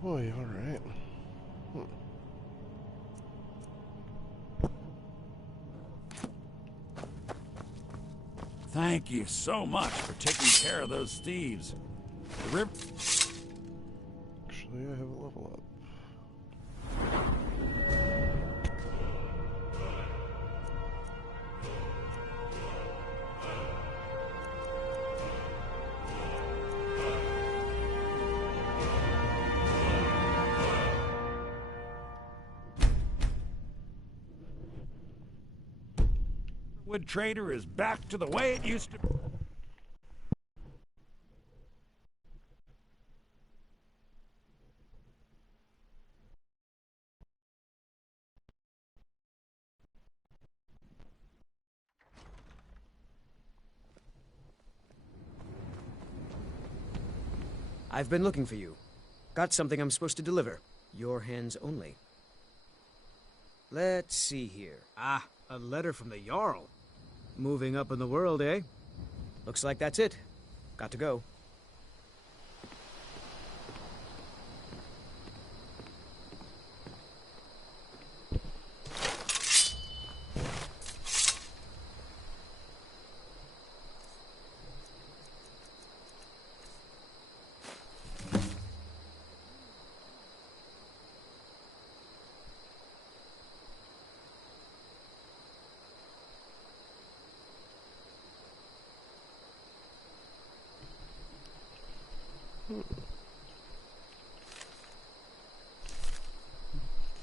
Boy, alright. Thank you so much for taking care of those thieves. The river... Actually, I have a level up. Wood trader is back to the way it used to be. I've been looking for you. Got something I'm supposed to deliver. Your hands only. Let's see here. Ah, a letter from the Jarl. Moving up in the world, eh? Looks like that's it. Got to go.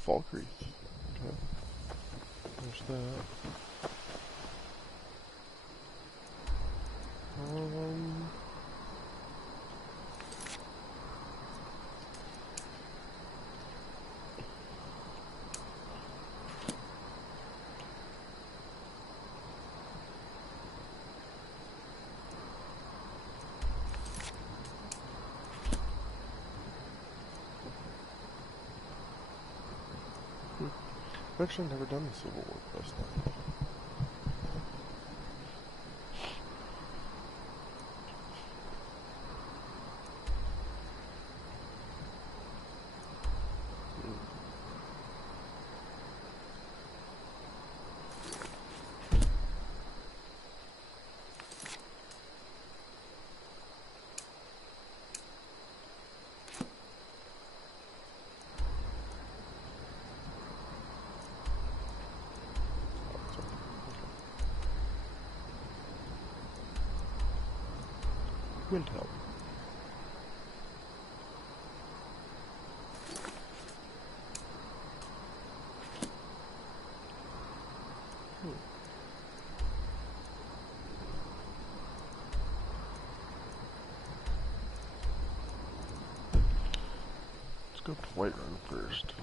Falkreath. Okay. There's that. I've actually never done the Civil War quest line. Windhelm. Let's go to Whiterun first.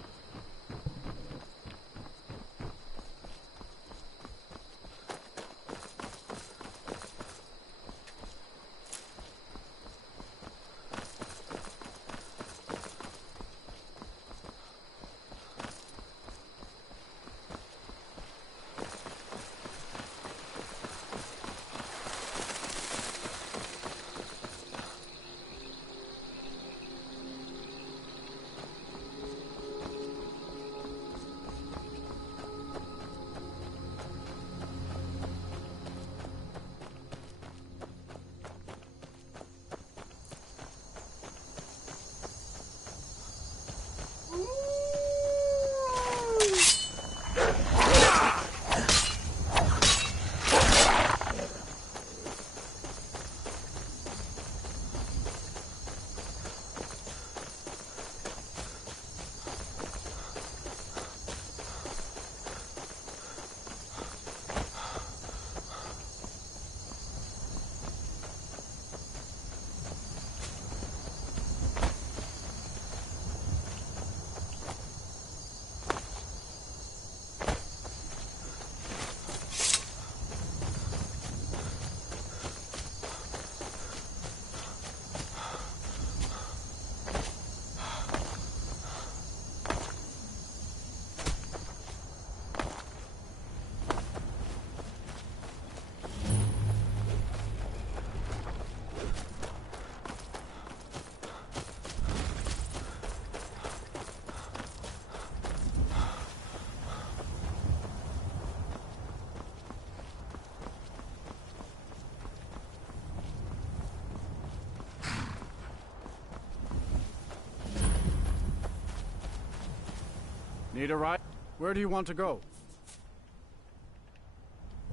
Need a ride? Where do you want to go?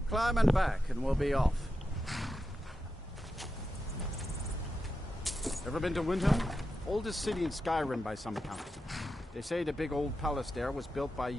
Climb and back, and we'll be off. Ever been to Windhelm? Oldest city in Skyrim by some count. They say the big old palace there was built by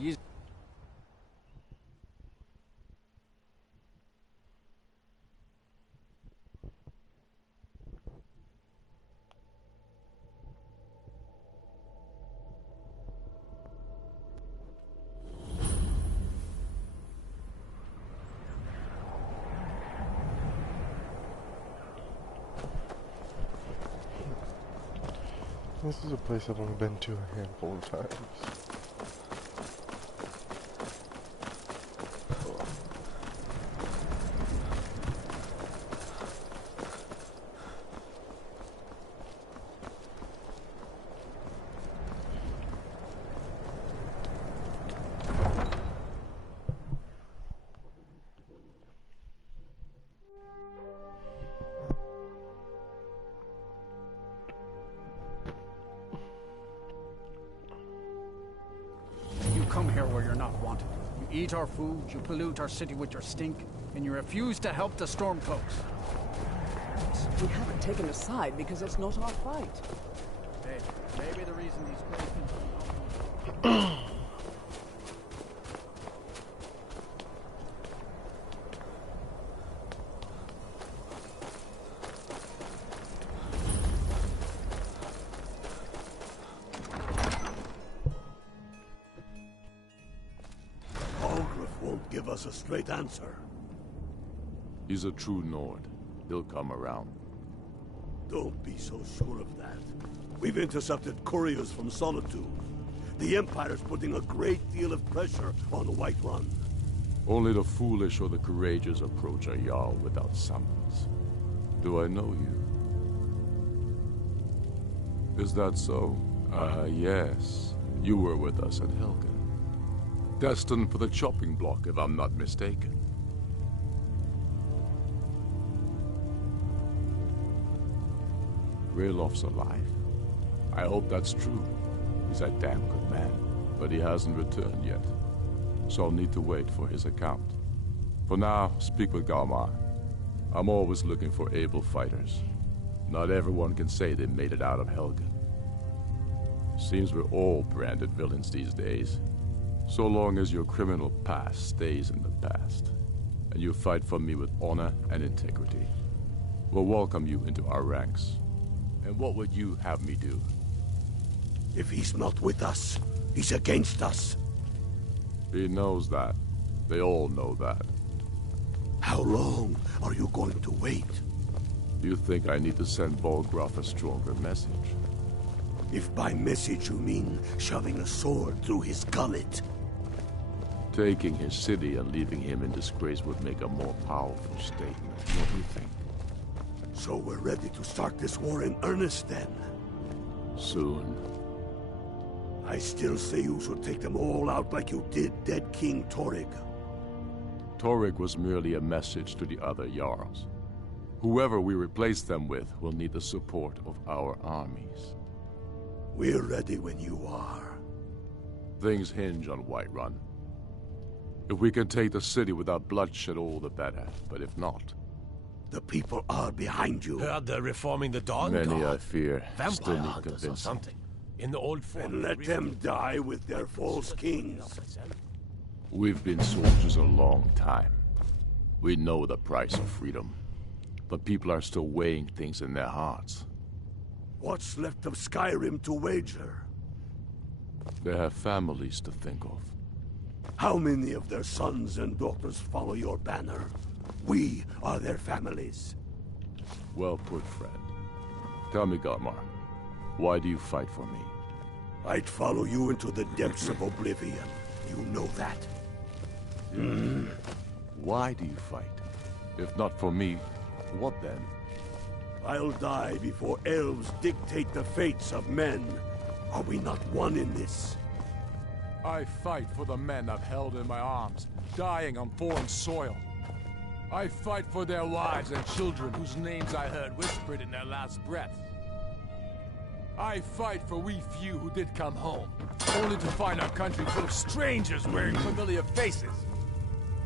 This is a place I've only been to a handful of times. come here where you're not wanted. You eat our food, you pollute our city with your stink, and you refuse to help the Stormcloaks. We haven't taken a side because it's not our fight. Hey, maybe the reason these questions are not... Give us a straight answer. He's a true Nord. He'll come around. Don't be so sure of that. We've intercepted couriers from Solitude. The Empire's putting a great deal of pressure on the White Run. Only the foolish or the courageous approach a Jarl without summons. Do I know you? Is that so? Yes. You were with us at Helgen. Destined for the chopping block, if I'm not mistaken. Raylof's alive. I hope that's true. He's a damn good man, but he hasn't returned yet. So I'll need to wait for his account. For now, speak with Galmar. I'm always looking for able fighters. Not everyone can say they made it out of Helgen. Seems we're all branded villains these days. So long as your criminal past stays in the past, and you fight for me with honor and integrity, we'll welcome you into our ranks. And what would you have me do? If he's not with us, he's against us. He knows that. They all know that. How long are you going to wait? You think I need to send Volgraf a stronger message? If by message you mean shoving a sword through his gullet. Taking his city and leaving him in disgrace would make a more powerful statement. What do you think? So we're ready to start this war in earnest then? Soon. I still say you should take them all out like you did dead King Torrig. Torrig was merely a message to the other Jarls. Whoever we replace them with will need the support of our armies. We're ready when you are. Things hinge on Whiterun. If we can take the city without bloodshed, all the better. But if not... The people are behind you. Heard they're reforming the Dawn Many, Guard. I fear, Vampire still need hunters or convincing. something. In the old form. And let them die with their false kings. We've been soldiers a long time. We know the price of freedom. But people are still weighing things in their hearts. What's left of Skyrim to wager? They have families to think of. How many of their sons and daughters follow your banner? We are their families. Well put, friend. Tell me, Galmar, why do you fight for me? I'd follow you into the depths of oblivion. You know that. Why do you fight? If not for me, what then? I'll die before elves dictate the fates of men. Are we not one in this? I fight for the men I've held in my arms, dying on foreign soil. I fight for their wives and children whose names I heard whispered in their last breaths. I fight for we few who did come home, only to find our country full of strangers wearing familiar faces.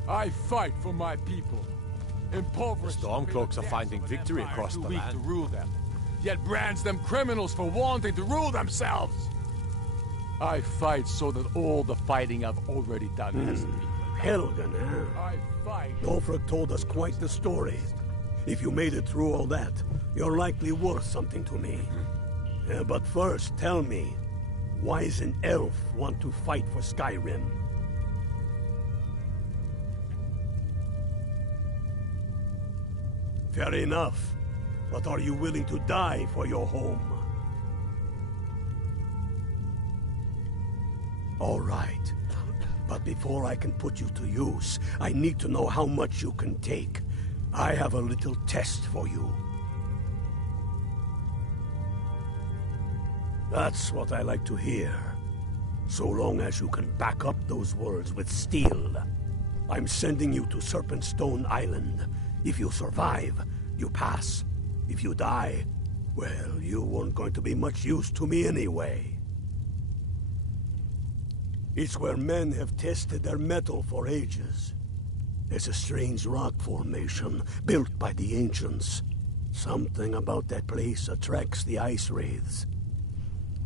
I fight for my people. Impoverished, the Stormcloaks are finding victory across the land. To rule them, yet brands them criminals for wanting to rule themselves. I fight so that all the fighting I've already done has to be. Helgen, huh? I fight. Dofrek told us quite the story. If you made it through all that, you're likely worth something to me. But first, tell me, why does an elf want to fight for Skyrim? Fair enough. But are you willing to die for your home? All right. But before I can put you to use, I need to know how much you can take. I have a little test for you. That's what I like to hear. So long as you can back up those words with steel. I'm sending you to Serpentstone Island. If you survive, you pass. If you die, well, you weren't going to be much use to me anyway. It's where men have tested their metal for ages. It's a strange rock formation built by the ancients. Something about that place attracts the ice wraiths.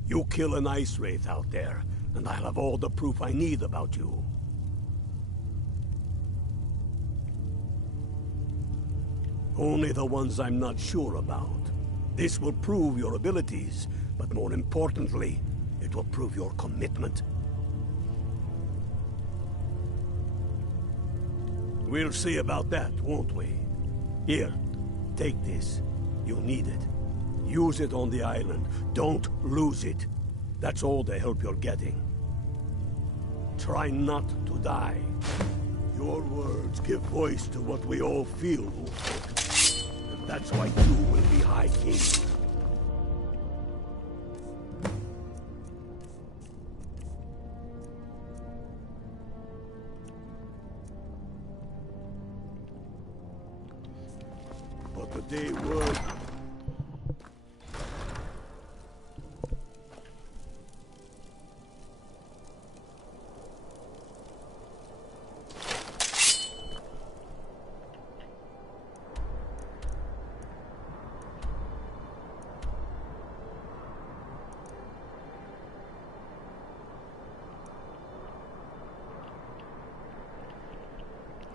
You kill an ice wraith out there, and I'll have all the proof I need about you. Only the ones I'm not sure about. This will prove your abilities, but more importantly, it will prove your commitment. We'll see about that, won't we? Here, take this. You'll need it. Use it on the island. Don't lose it. That's all the help you're getting. Try not to die. Your words give voice to what we all feel, Wolf. And that's why you will be High King. But the day would.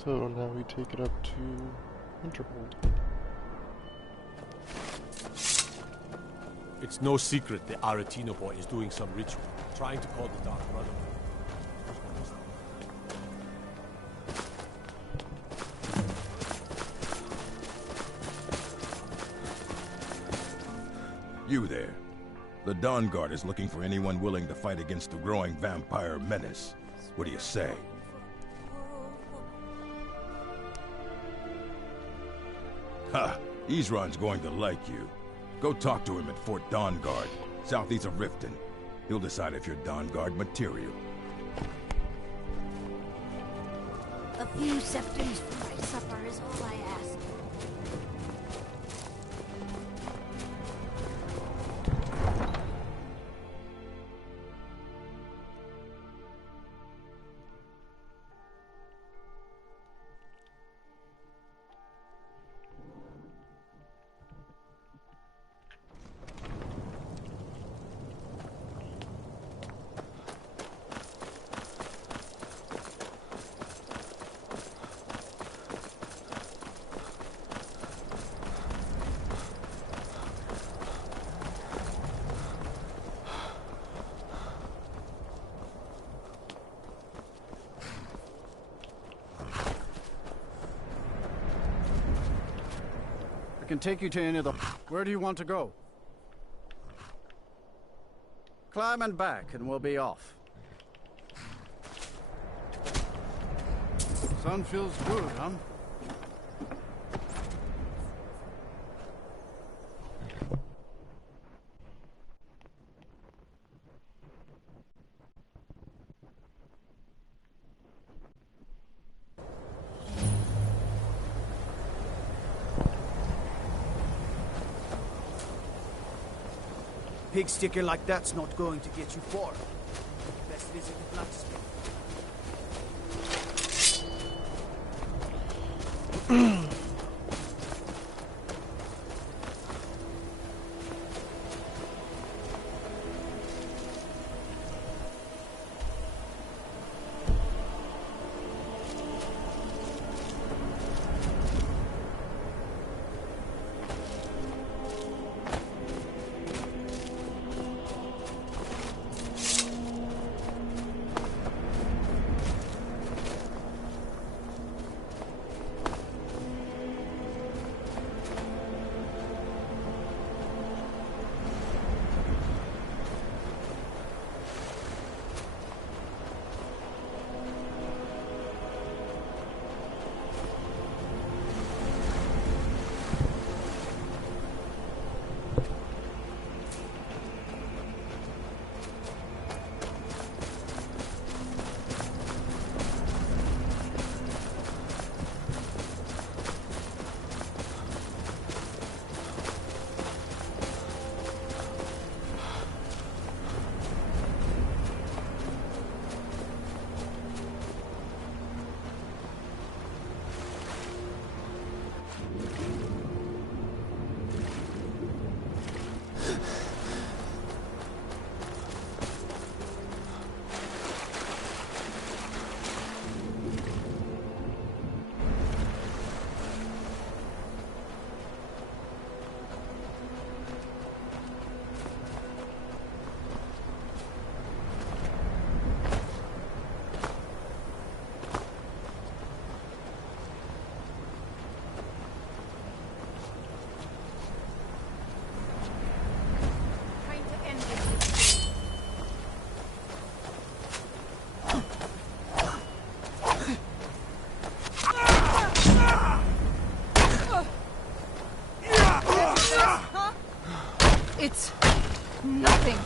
So now we take it up to Winterhold. It's no secret the Aretino boy is doing some ritual, trying to call the Dark Brotherhood. You there. The Dawn Guard is looking for anyone willing to fight against the growing vampire menace. What do you say? Ha! Isran's going to like you. Go talk to him at Fort Dawnguard, southeast of Riften. He'll decide if you're Dawnguard material. A few scepters for my supper is all I ask. I can take you to any of the... Where do you want to go? Climb and back, and we'll be off. Sun feels good, huh? pig sticker like that's not going to get you far. Best visit the blacksmith. It's nothing.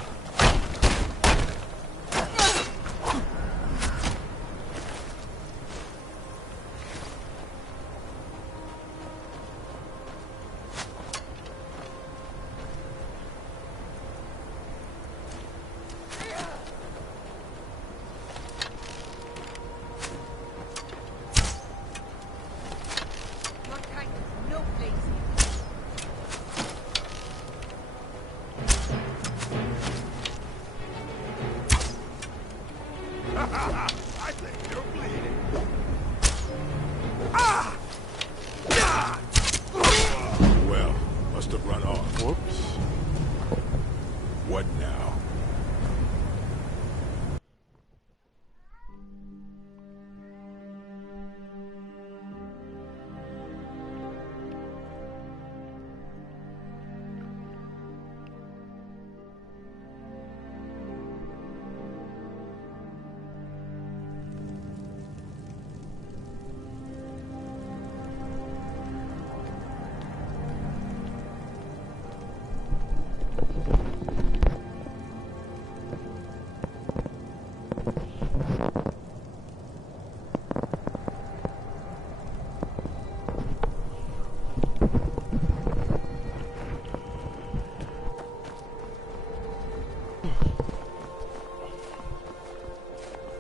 I think you're bleeding. Well, must have run off. Whoops. What now?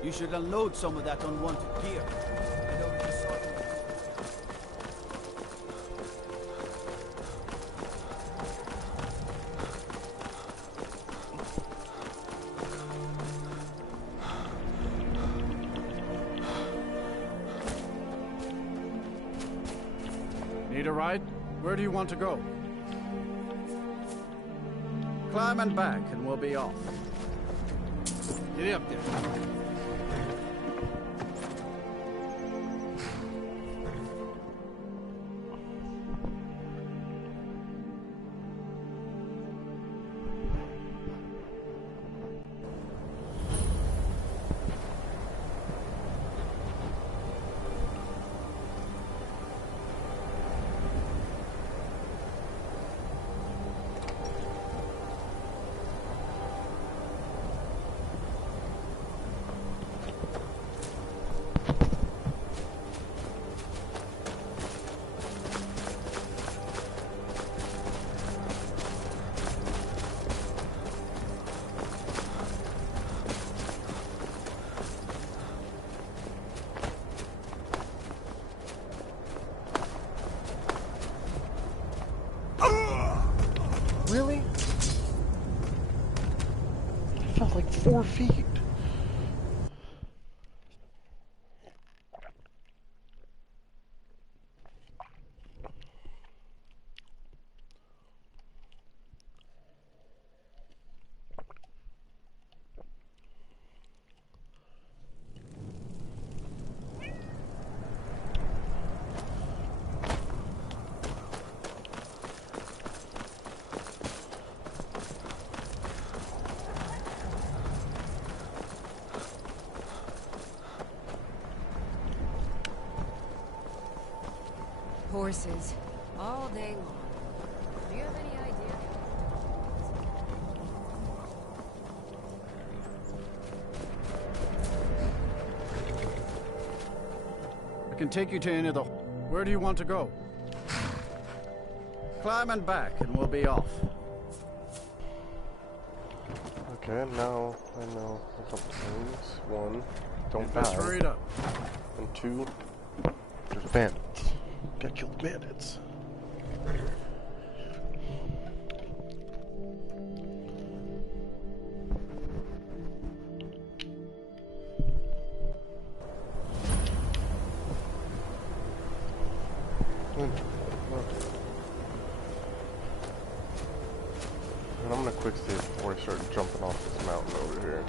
You should unload some of that unwanted gear. Head over to Sort. Need a ride? Where do you want to go? Climb and back, and we'll be off. Get up there. fell like 4 feet. Horses, all day long. Do you have any idea? I can take you to any of the... Where do you want to go? Climb and back, and we'll be off. Okay, now I know a couple things. 1, don't die. Just hurry it up. And 2, there's bandits. Gotta kill the bandits. And I'm gonna quick save before I start jumping off this mountain over here.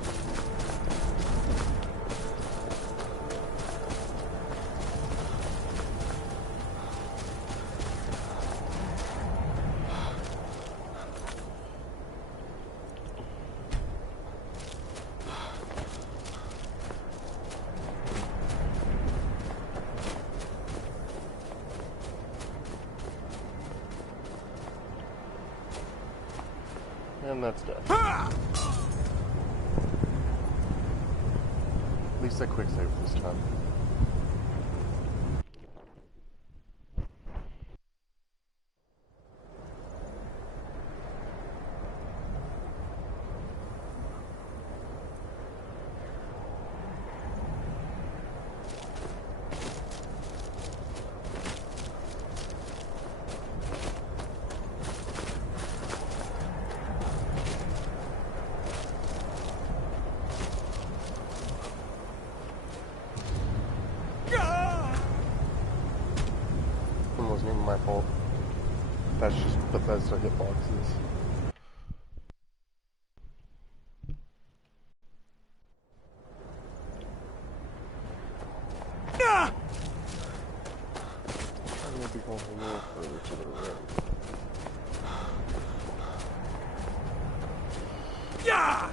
And that's dead. At least I quick saved this time. Wasn't even my fault. That's just Bethesda hitboxes. I'm gonna be going a little further to the right. Yeah!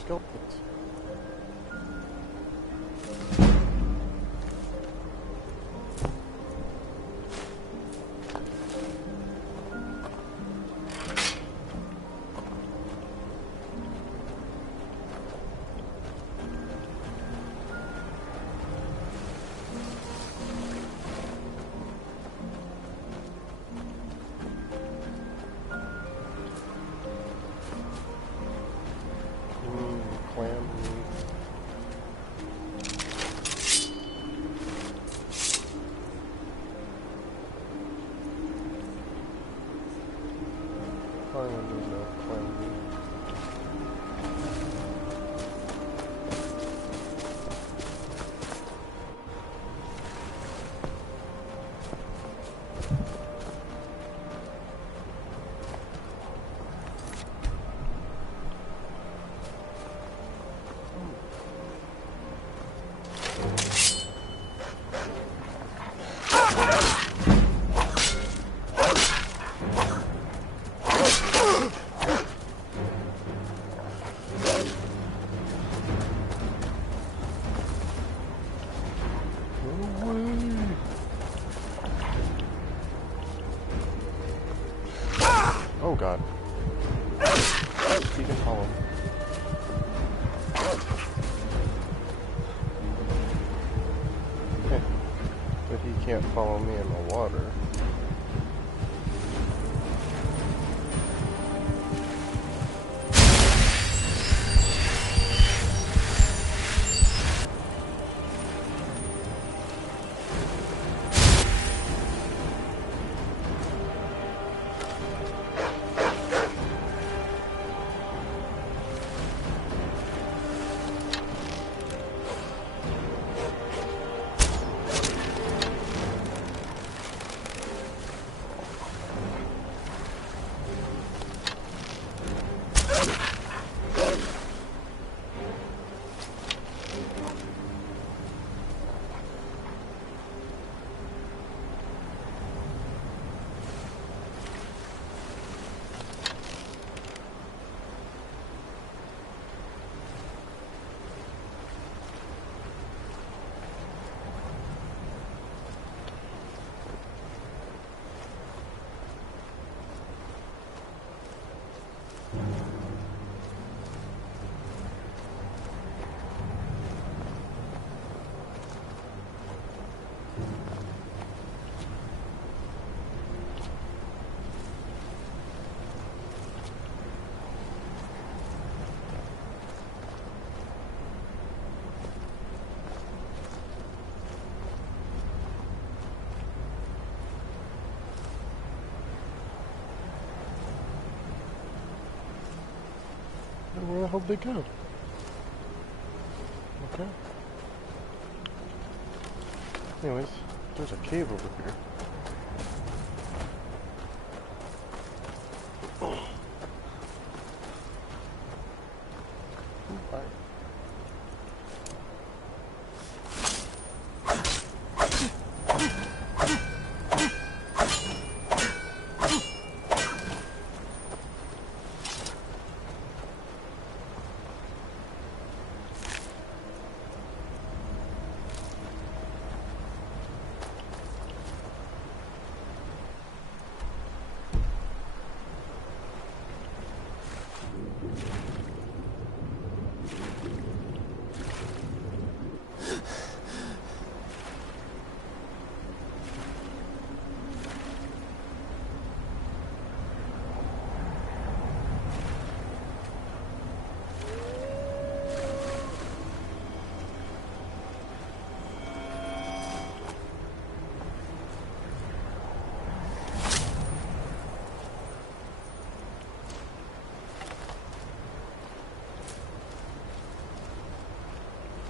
Skeletons. Clam meat. Probably won't need no clam meat. Oh god. He can follow. But he can't follow me in the water. hell did they go? Okay. Anyways, there's a cave over here.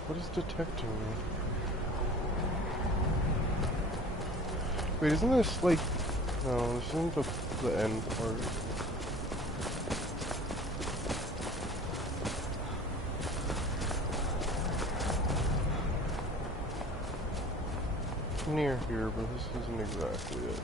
What is detecting me? Wait, isn't this like... No, this isn't the end part. It's near here, but this isn't exactly it.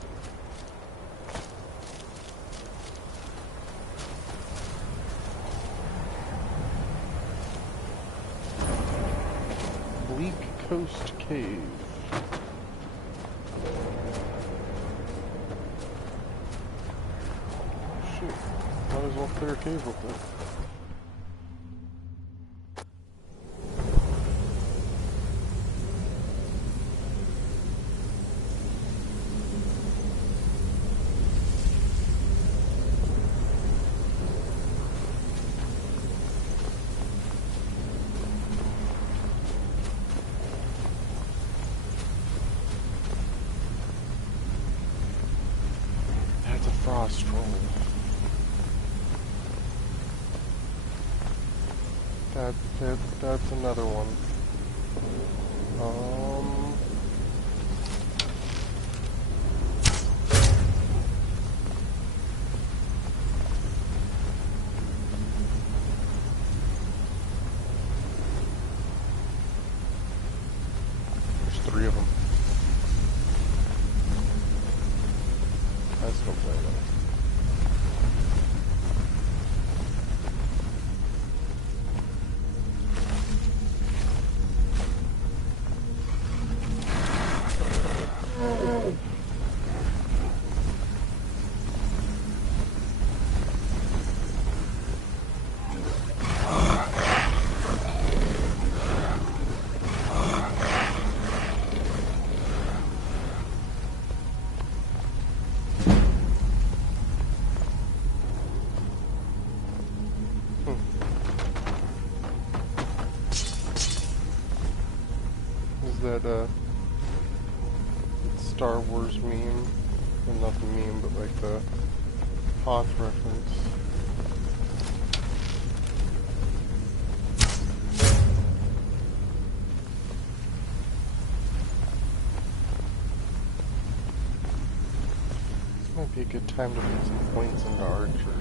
Coast Cave. Shoot, might as well clear a cave real quick. That's another one. There's 3 of them. I still play that. That Star Wars meme, or not the meme, but like the Hoth reference. This might be a good time to put some points into archery.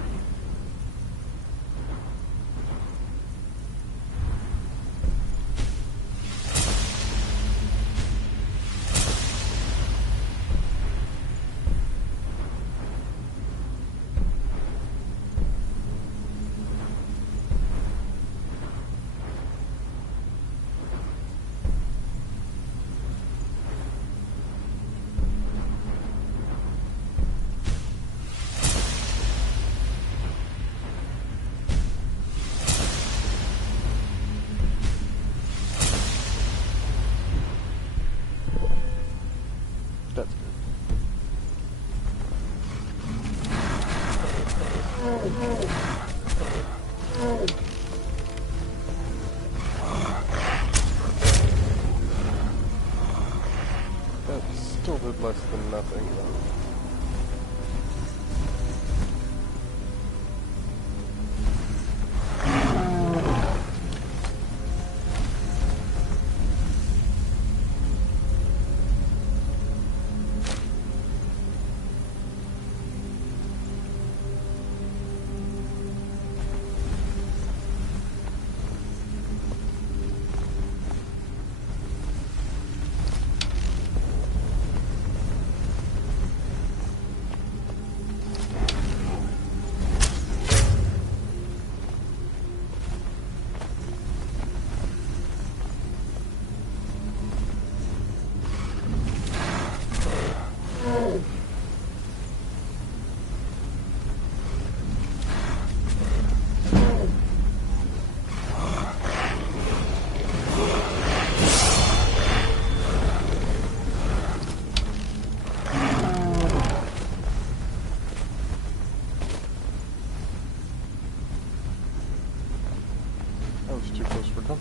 Still did less than nothing, though.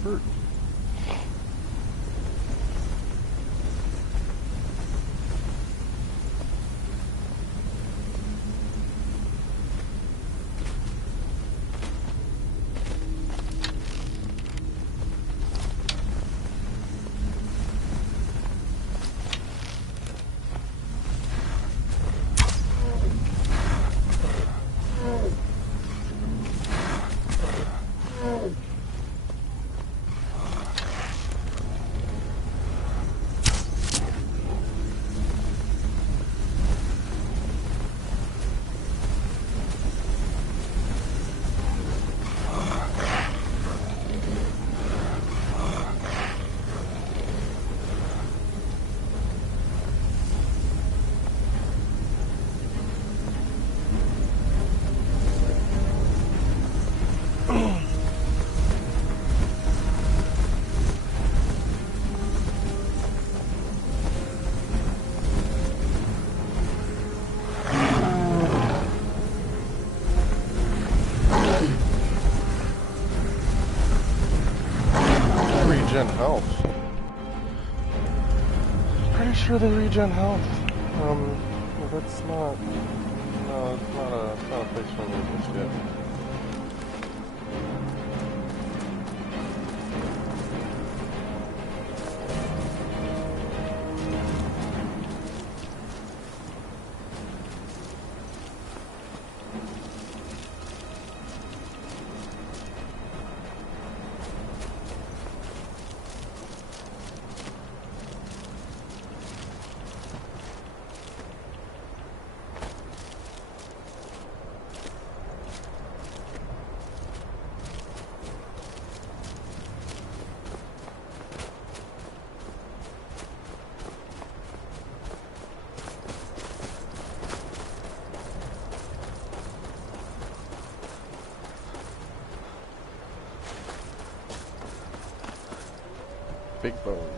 hurt. Regen health. Pretty sure they regen health. That's not. No, it's not a place for me just yet. Big bones.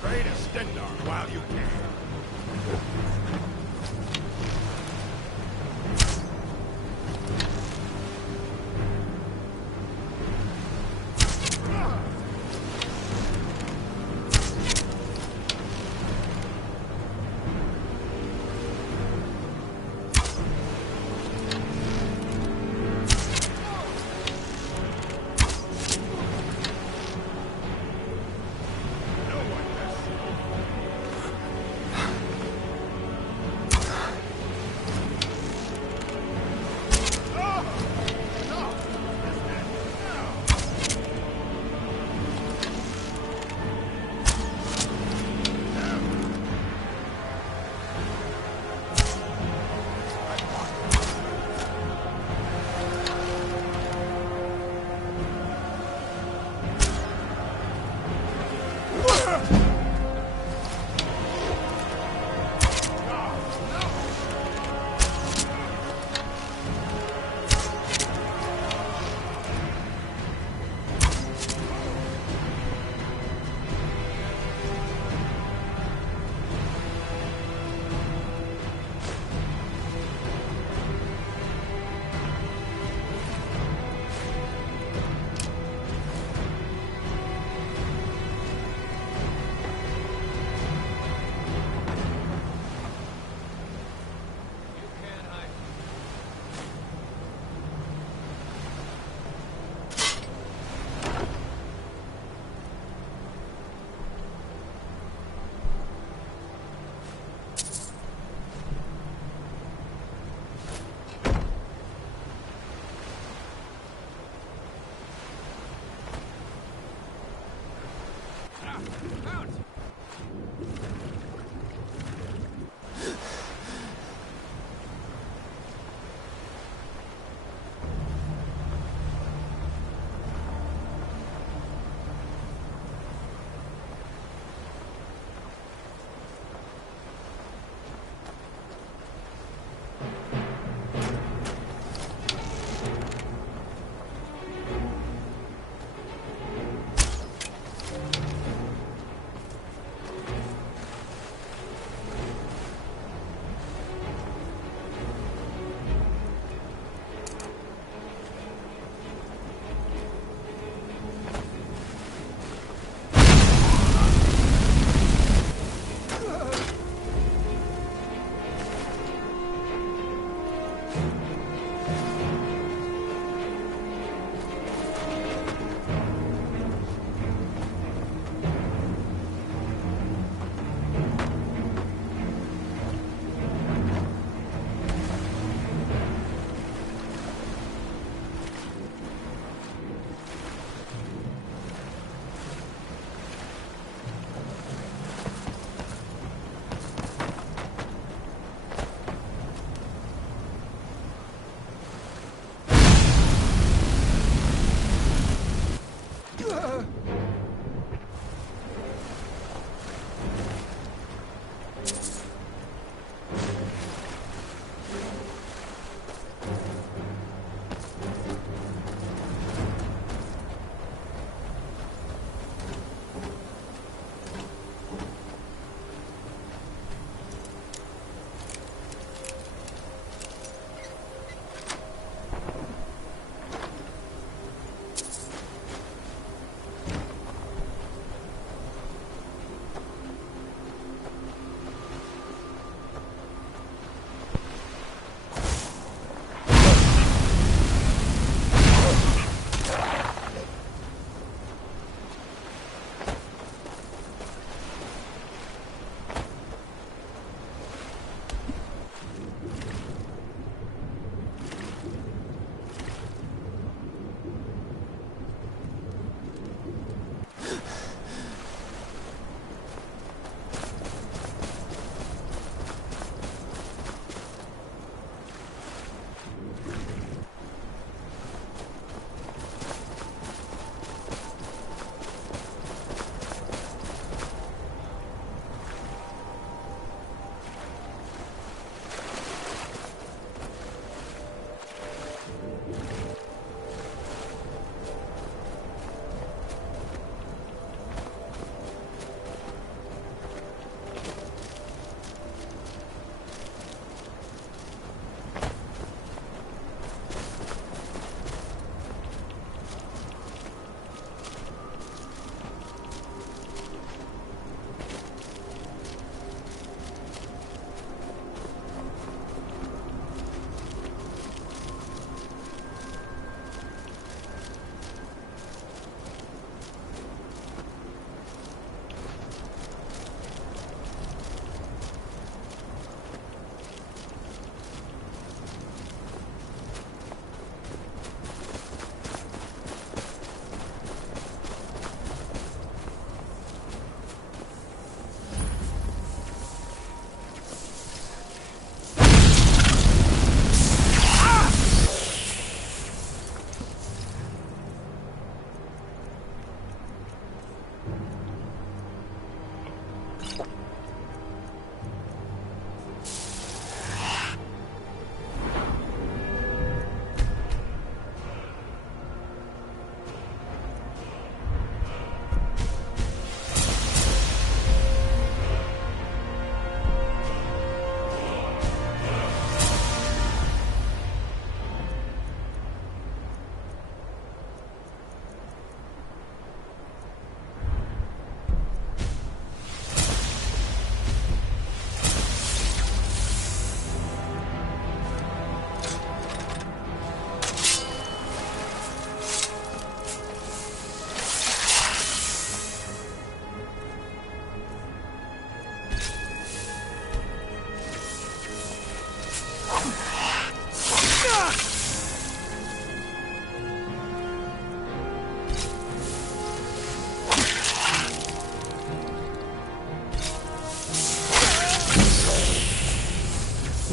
Pray to Stendar while you can.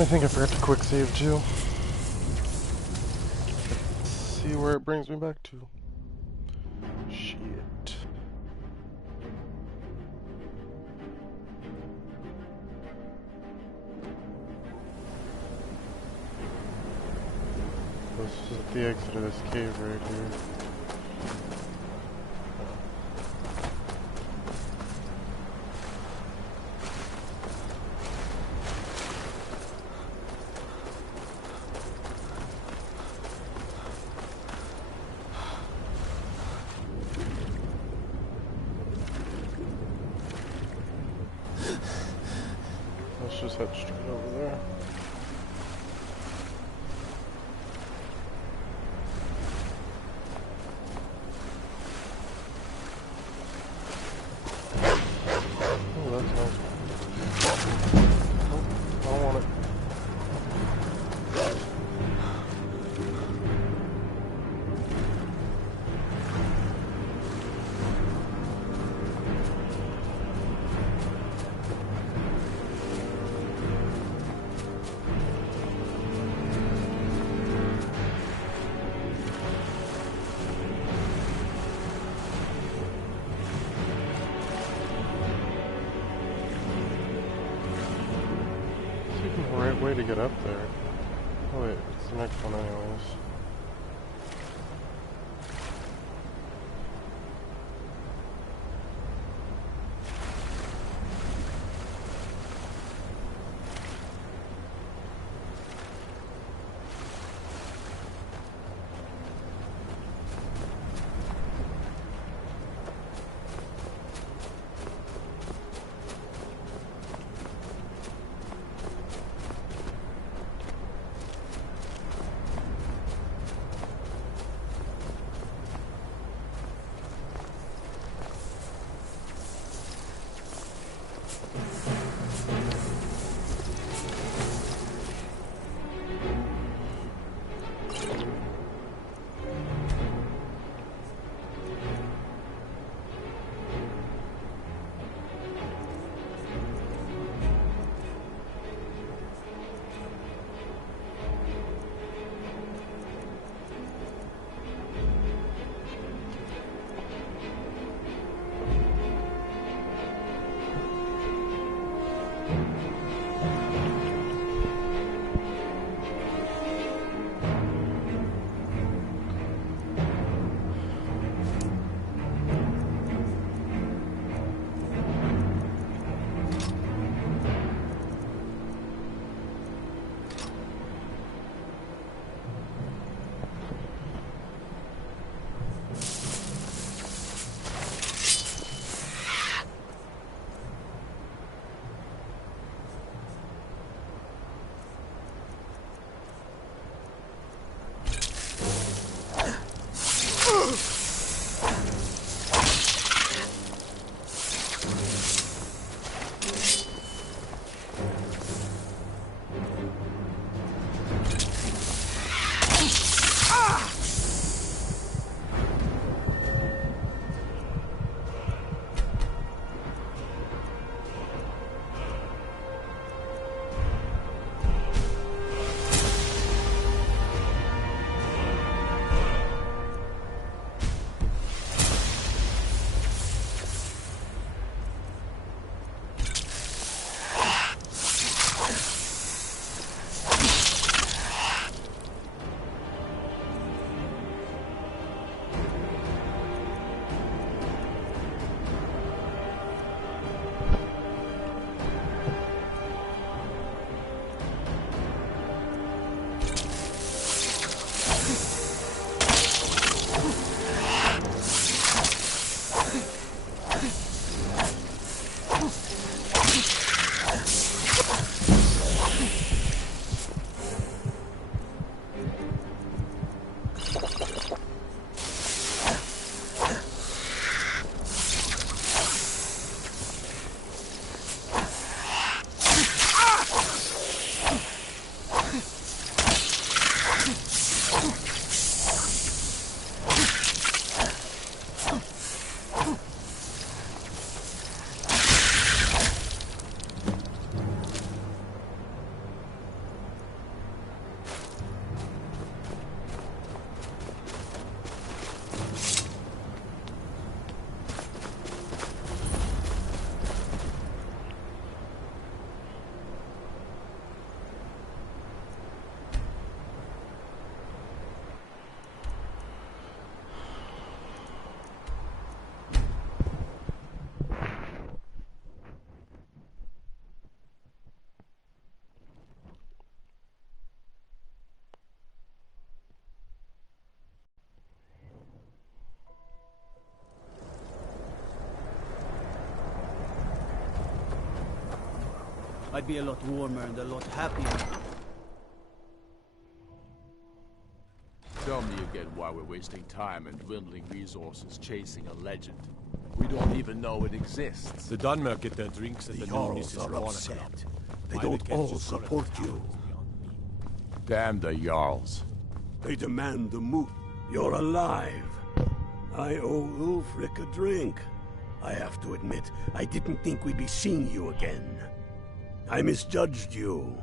I think I forgot to quick save too. Let's see where it brings me back to. Shit. This is the exit of this cave right here. Let's just head straight over there. Oh, that's nice. Oh, I don't want it. The right way to get up there. Oh wait, it's the next one anyways. I'd be a lot warmer and a lot happier. Tell me again why we're wasting time and dwindling resources chasing a legend. We don't even know it exists. The Dunmer get their drinks at the Jarls are upset. They don't all support you. Damn the Jarls. They demand the moot. You're alive. I owe Ulfric a drink. I have to admit, I didn't think we'd be seeing you again. I misjudged you.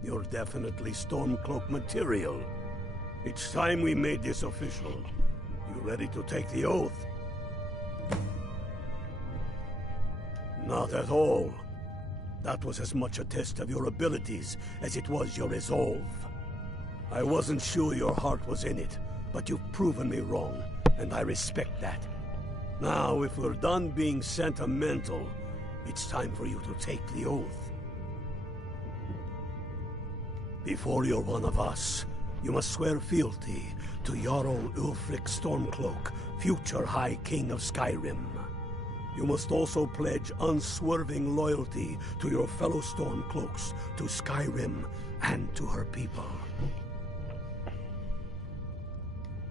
You're definitely Stormcloak material. It's time we made this official. You ready to take the oath? Not at all. That was as much a test of your abilities as it was your resolve. I wasn't sure your heart was in it, but you've proven me wrong, and I respect that. Now, if we're done being sentimental, it's time for you to take the oath. Before you're one of us, you must swear fealty to Jarl Ulfric Stormcloak, future High King of Skyrim. You must also pledge unswerving loyalty to your fellow Stormcloaks, to Skyrim, and to her people.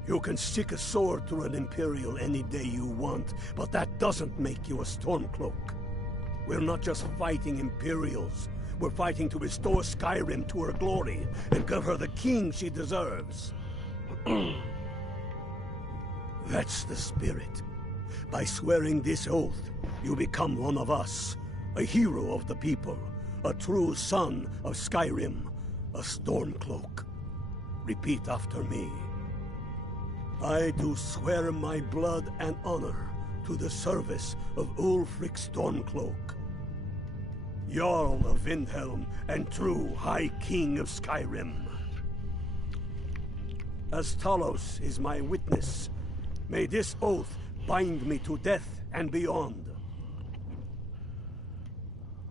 You can stick a sword through an Imperial any day you want, but that doesn't make you a Stormcloak. We're not just fighting Imperials. We're fighting to restore Skyrim to her glory and give her the king she deserves. That's the spirit. By swearing this oath, you become one of us, a hero of the people, a true son of Skyrim, a Stormcloak. Repeat after me. I do swear my blood and honor to the service of Ulfric Stormcloak, Jarl of Windhelm and true High King of Skyrim. As Talos is my witness, may this oath bind me to death and beyond.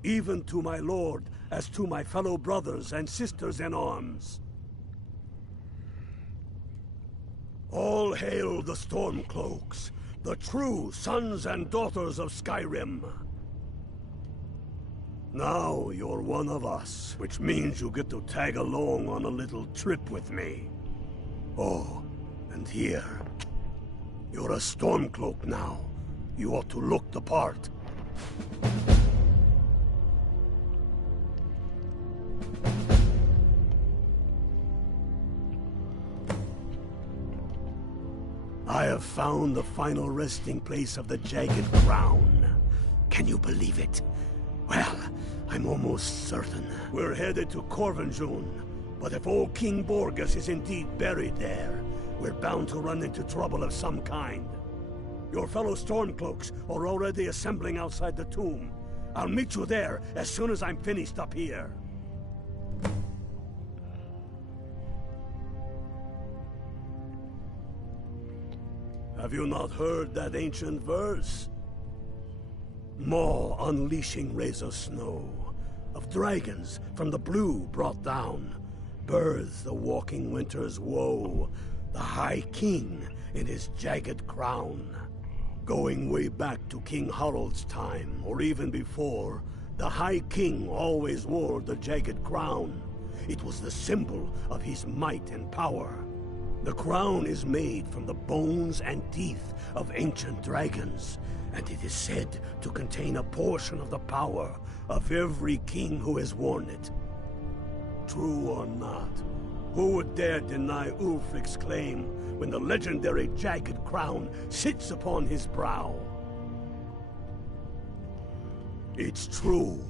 Even to my lord, as to my fellow brothers and sisters in arms. All hail the Stormcloaks, the true sons and daughters of Skyrim. Now you're one of us, which means you get to tag along on a little trip with me. Oh, and here. You're a Stormcloak now. You ought to look the part. I have found the final resting place of the Jagged Crown. Can you believe it? Well, I'm almost certain. We're headed to Corvinjun, but if old King Borgus is indeed buried there, we're bound to run into trouble of some kind. Your fellow Stormcloaks are already assembling outside the tomb. I'll meet you there as soon as I'm finished up here. Have you not heard that ancient verse? Maw unleashing rays of snow, of dragons from the blue brought down, births the walking winter's woe, the High King in his jagged crown. Going way back to King Harald's time, or even before, the High King always wore the jagged crown. It was the symbol of his might and power. The crown is made from the bones and teeth of ancient dragons, and it is said to contain a portion of the power of every king who has worn it. True or not, who would dare deny Ulfric's claim when the legendary jagged crown sits upon his brow? It's true.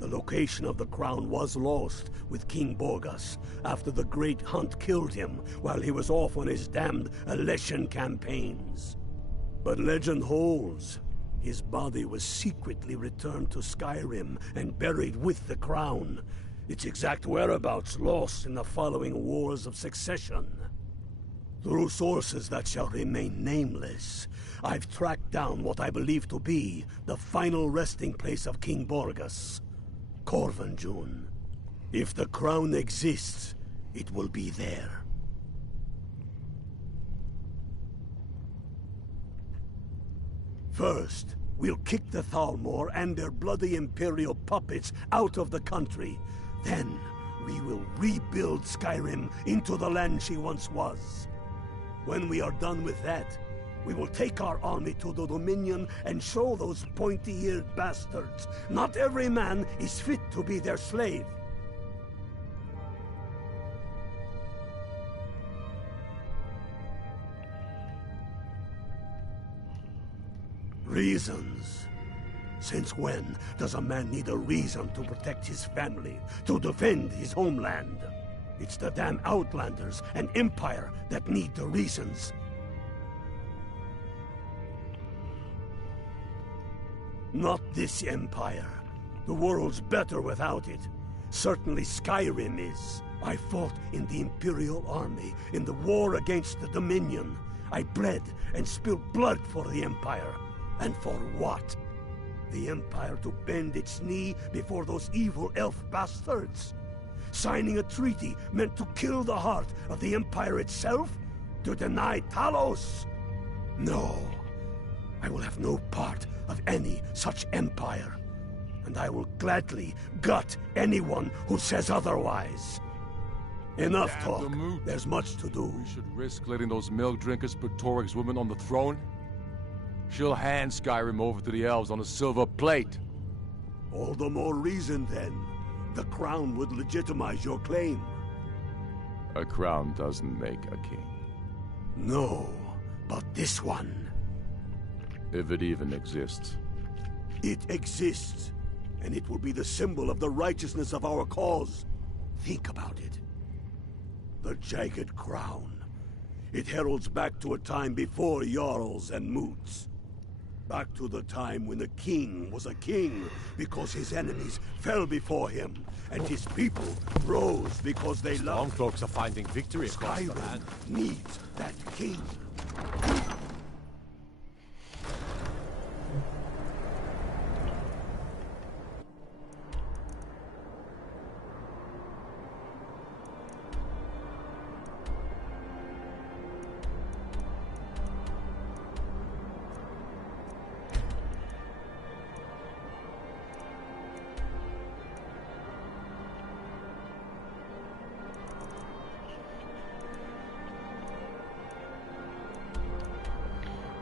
The location of the crown was lost with King Borgus after the Great Hunt killed him while he was off on his damned Alessian campaigns. But legend holds, his body was secretly returned to Skyrim and buried with the crown, its exact whereabouts lost in the following Wars of Succession. Through sources that shall remain nameless, I've tracked down what I believe to be the final resting place of King Borgus, Corvinjun. If the crown exists, it will be there. First, We'll kick the Thalmor and their bloody Imperial puppets out of the country. Then, we will rebuild Skyrim into the land she once was. When we are done with that, we will take our army to the Dominion and show those pointy-eared bastards not every man is fit to be their slave. Reasons. Since when does a man need a reason to protect his family, to defend his homeland? It's the damn Outlanders and Empire that need the reasons. Not this Empire. The world's better without it. Certainly Skyrim is. I fought in the Imperial Army in the war against the Dominion. I bled and spilled blood for the Empire. And for what? The Empire to bend its knee before those evil elf bastards? Signing a treaty meant to kill the heart of the Empire itself? To deny Talos? No. I will have no part of any such empire. And I will gladly gut anyone who says otherwise. Enough talk. There's much to do. We should risk letting those milk drinkers put Toryg's woman on the throne? She'll hand Skyrim over to the elves on a silver plate. All the more reason, then. The crown would legitimize your claim. A crown doesn't make a king. No, but this one. If it even exists. It exists, and it will be the symbol of the righteousness of our cause. Think about it. The jagged crown. It heralds back to a time before Jarls and Moots. Back to the time when the king was a king because his enemies fell before him, and his people rose because they loved. Stormcloaks are finding victory across the land. Needs that king.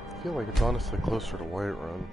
I feel like it's honestly closer to Whiterun.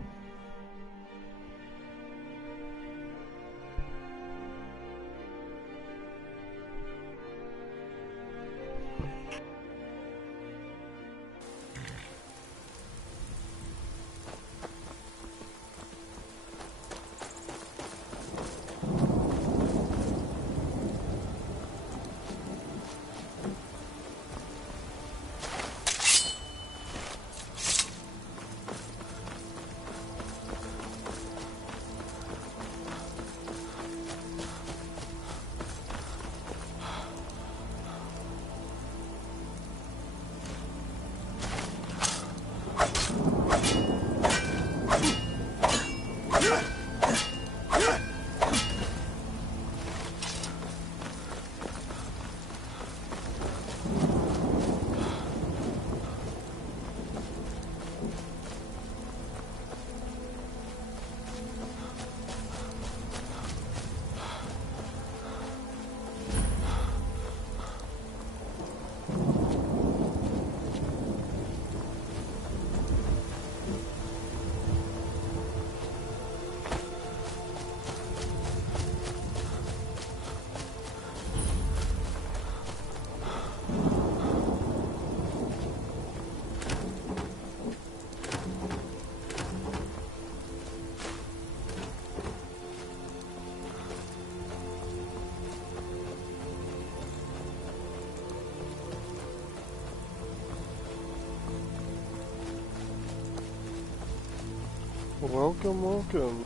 Welcome, welcome.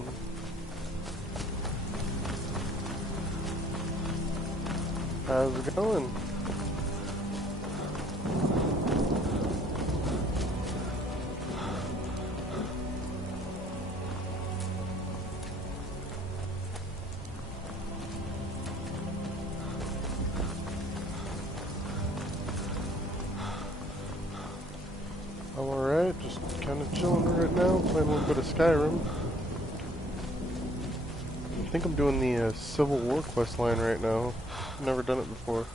How's it going? I'm alright. Just kind of chilling right now, playing a little bit of Skyrim. I think I'm doing the Civil War quest line right now. Never done it before.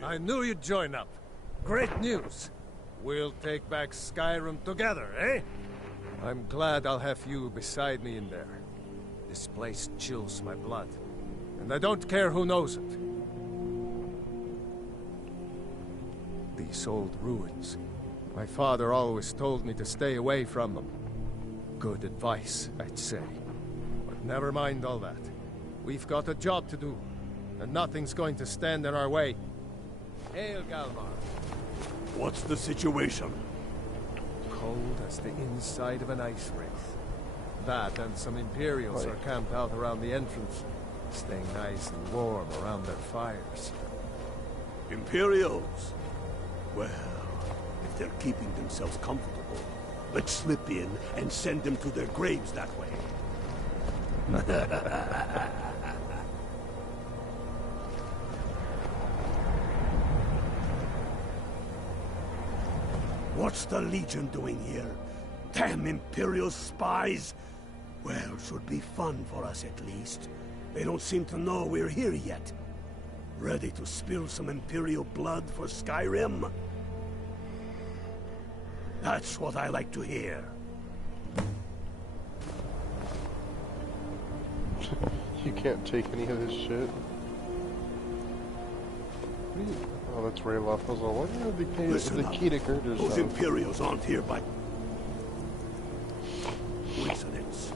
I knew you'd join up. Great news. We'll take back Skyrim together, eh? I'm glad I'll have you beside me in there. This place chills my blood, and I don't care who knows it. These old ruins. My father always told me to stay away from them. Good advice, I'd say. But never mind all that. We've got a job to do, and nothing's going to stand in our way. Hail, Galmar. What's the situation? Cold as the inside of an ice wraith. That and some Imperials are camped out around the entrance, staying nice and warm around their fires. Imperials? Well, if they're keeping themselves comfortable, let's slip in and send them to their graves that way. What's the Legion doing here? Damn Imperial spies! Well, should be fun for us at least. They don't seem to know we're here yet. Ready to spill some Imperial blood for Skyrim? That's what I like to hear. You can't take any of this shit. Oh, that's Rayloff. I was all, why do you have the key to Gerder's Those house? Imperials aren't here by coincidence.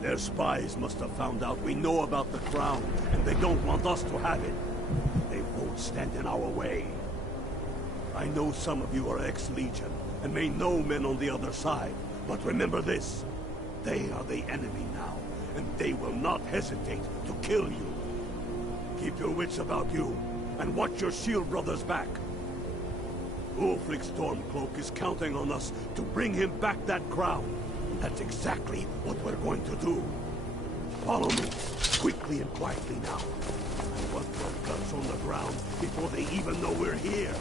Their spies must have found out we know about the crown, and they don't want us to have it. They won't stand in our way. I know some of you are ex-Legion, and may know men on the other side, but remember this. They are the enemy now, and they will not hesitate to kill you. Keep your wits about you, and watch your shield brothers back. Ulfric Stormcloak is counting on us to bring him back that crown. That's exactly what we're going to do. Follow me, quickly and quietly now. I want their guts on the ground before they even know we're here.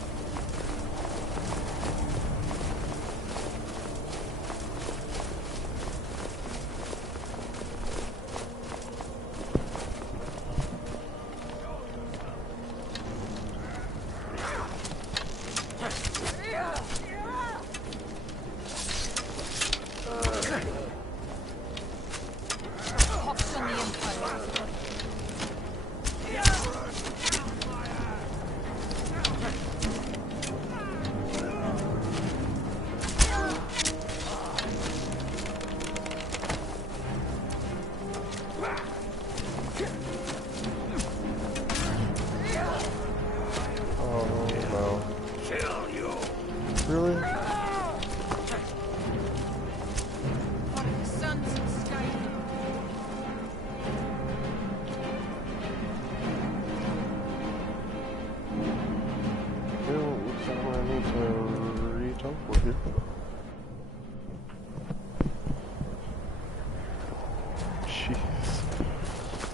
Jeez.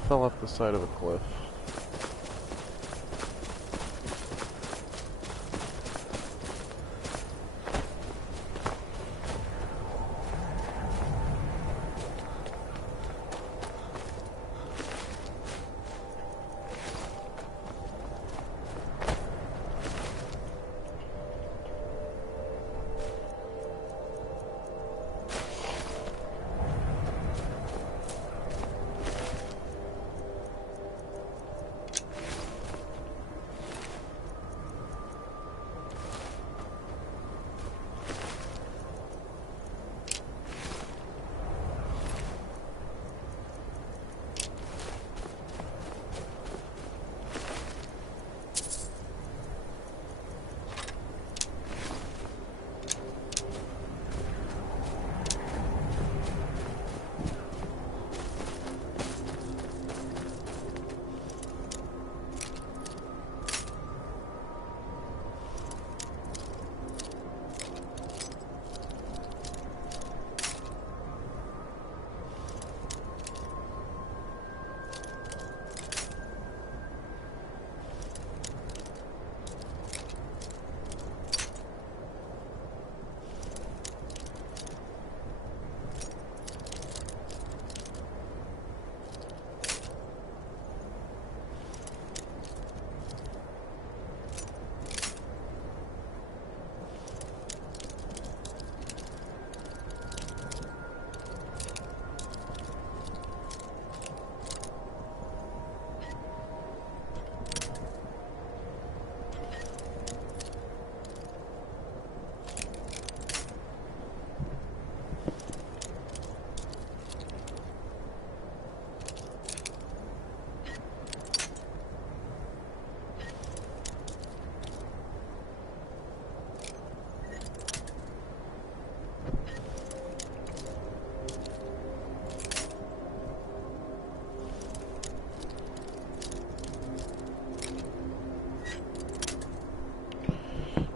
Fell off the side of a cliff.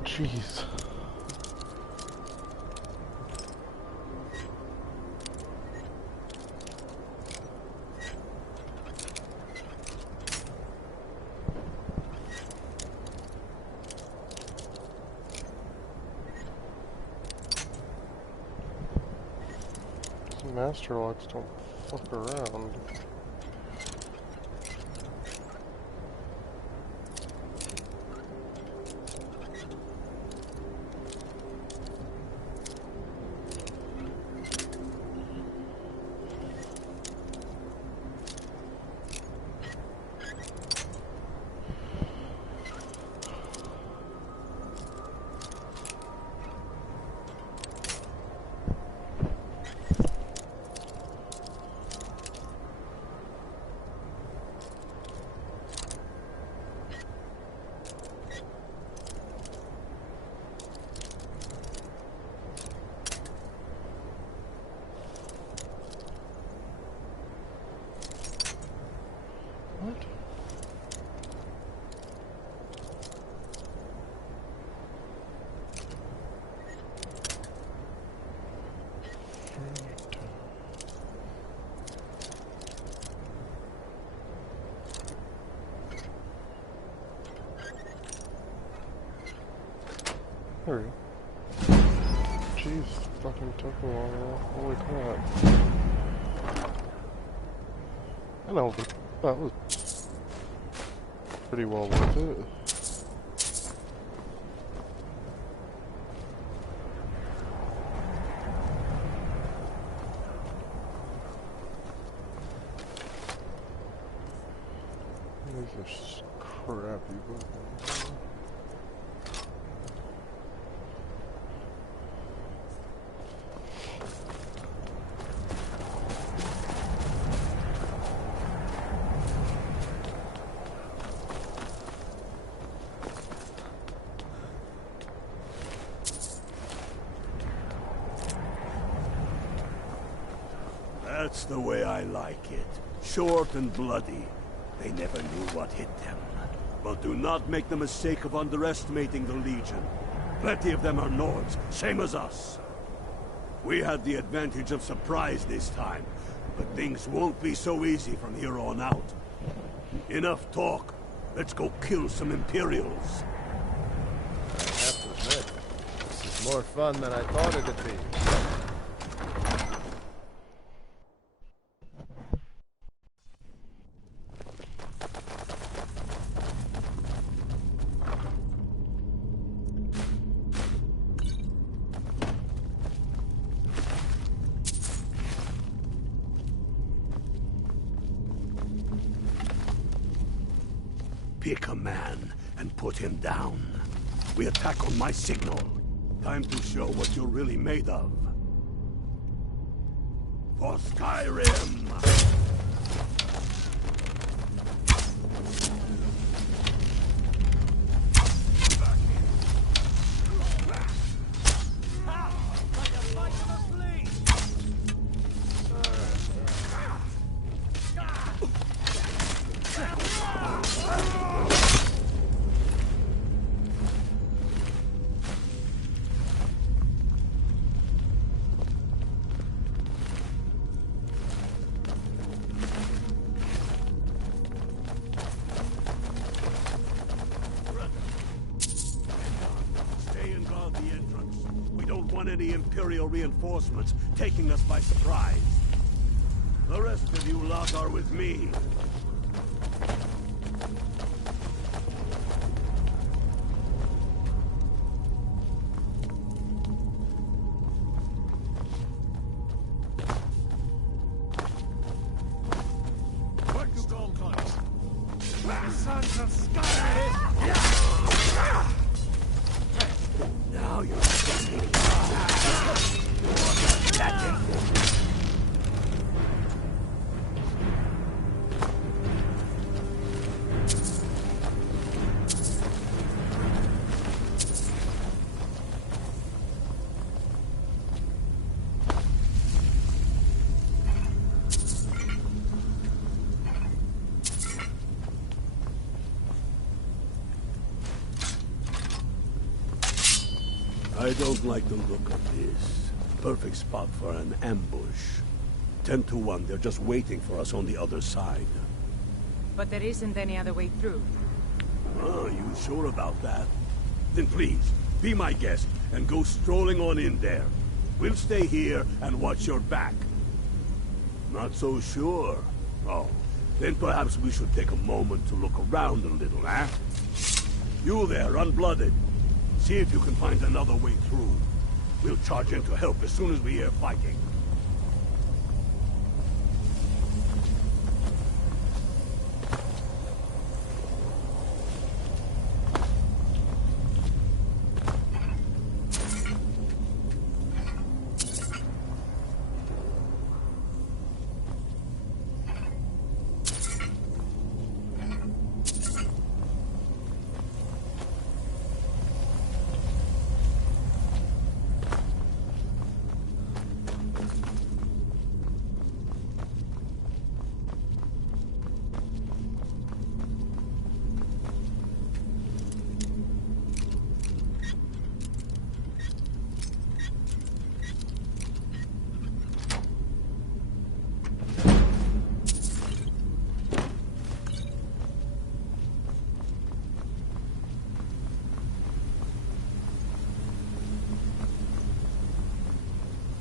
Jeez. Master locks don't fuck around. Hurry. Jeez, fucking took me long enough. Holy crap. I know, but that was pretty well worth it. These are crappy weapons. That's the way I like it. Short and bloody. They never knew what hit them. But do not make the mistake of underestimating the Legion. Plenty of them are Nords, same as us. We had the advantage of surprise this time, But things won't be so easy from here on out. Enough talk. Let's go kill some Imperials. I have to admit, this is more fun than I thought it'd be. Pick a man and put him down. We attack on my signal. Time to show what you're really made of. For Skyrim! Any Imperial reinforcements taking us by surprise. The rest of you lot are with me. What you call the sons of Skyrim! Now you're standing. I don't like the look of this. Perfect spot for an ambush. 10 to 1, they're just waiting for us on the other side. But there isn't any other way through. Oh, you sure about that? Then please, be my guest and go strolling on in there. We'll stay here and watch your back. Not so sure. Oh, then perhaps we should take a moment to look around a little, eh? You there, unblooded. See if you can find another way through. We'll charge in to help as soon as we hear fighting.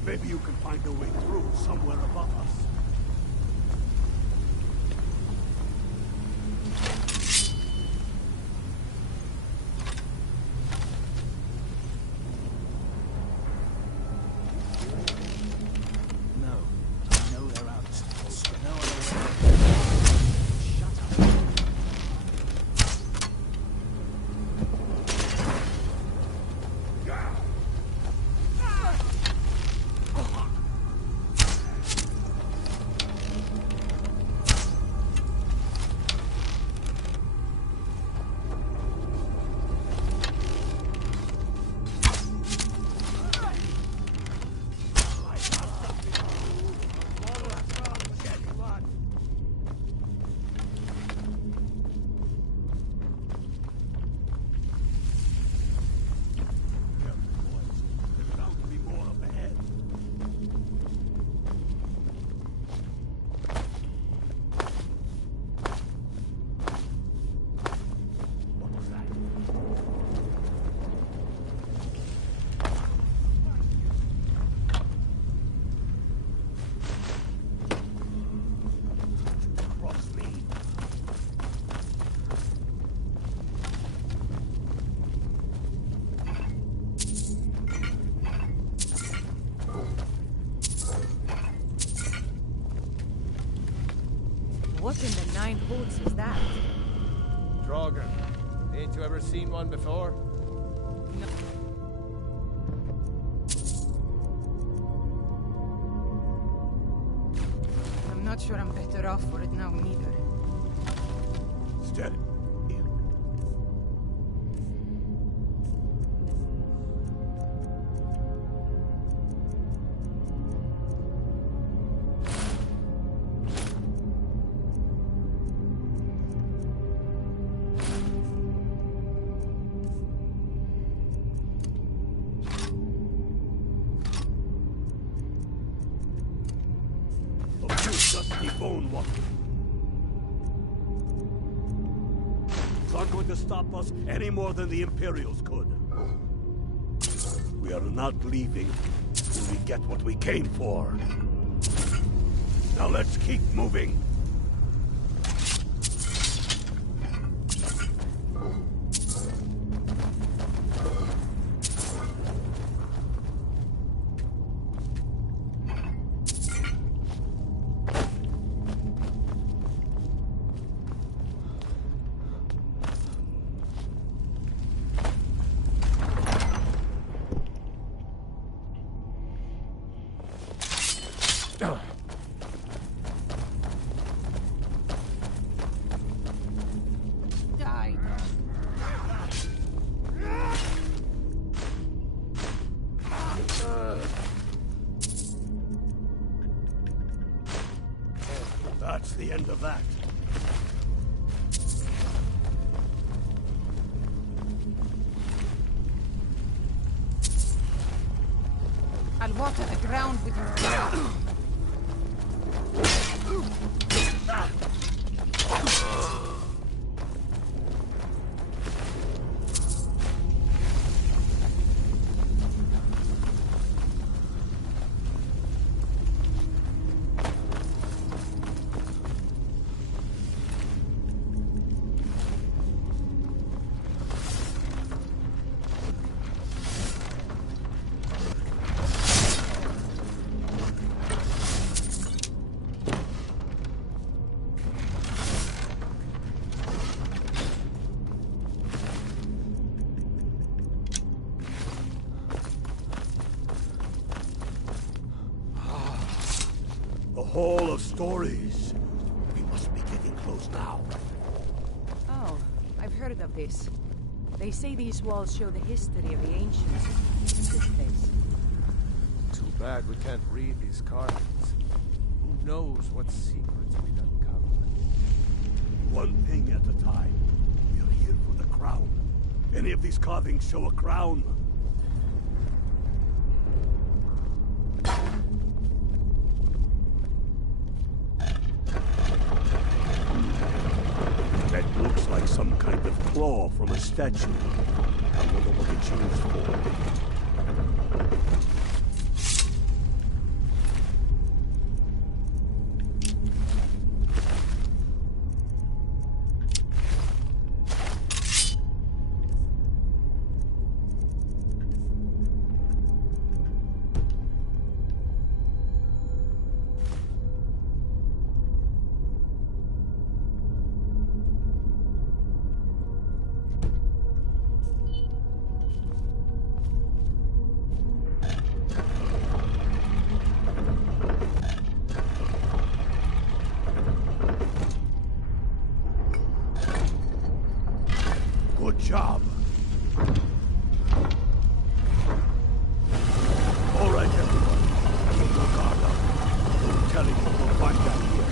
Maybe you can find a way through somewhere above us. What in the nine hoods is that? Draugr. Ain't you ever seen one before? No. I'm not sure I'm better off for it now, neither. Steady. Stop us any more than the Imperials could. We are not leaving till we get what we came for. Now let's keep moving. That's the end of that. I'll water the ground with your breath. Hall of stories. We must be getting close now. Oh, I've heard of this. They say these walls show the history of the ancients. This place. Too bad we can't read these carvings. Who knows what secrets we'd uncover? One thing at a time. We are here for the crown. Any of these carvings show a crown? Some kind of claw from a statue. I wonder what it's used for. Good job. All right, everyone. Keep your guard up. No telling what we'll find out here.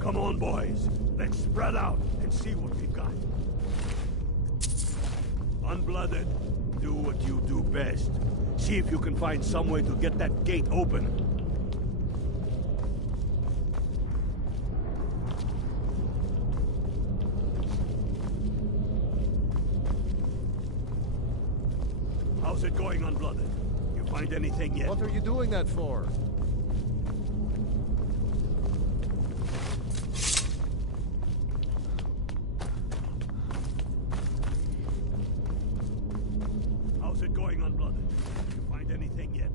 Come on, boys. Let's spread out and see what we've got. Unblooded, do what you do best. See if you can find some way to get that gate open. How's it going, Unblooded? You find anything yet? What are you doing that for? anything yet.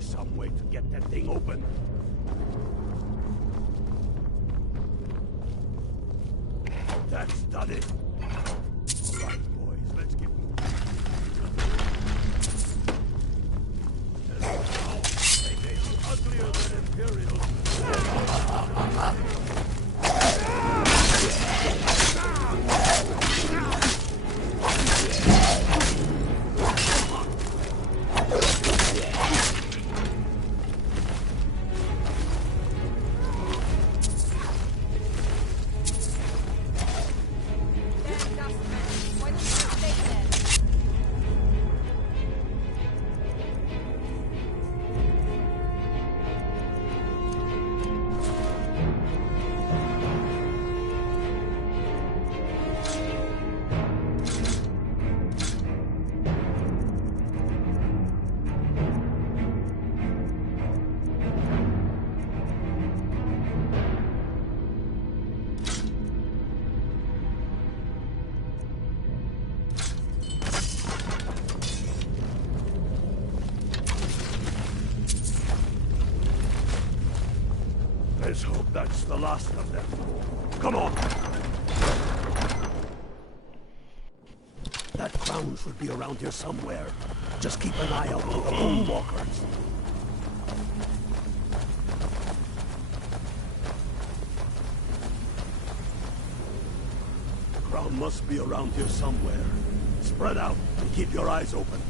Some way to get that thing open. That's done it. All right, boys, let's get moving. They may be uglier than Imperial. Let's hope that's the last of them. Come on! That crown should be around here somewhere. Just keep an eye out for the moonwalkers. The crown must be around here somewhere. Spread out and keep your eyes open.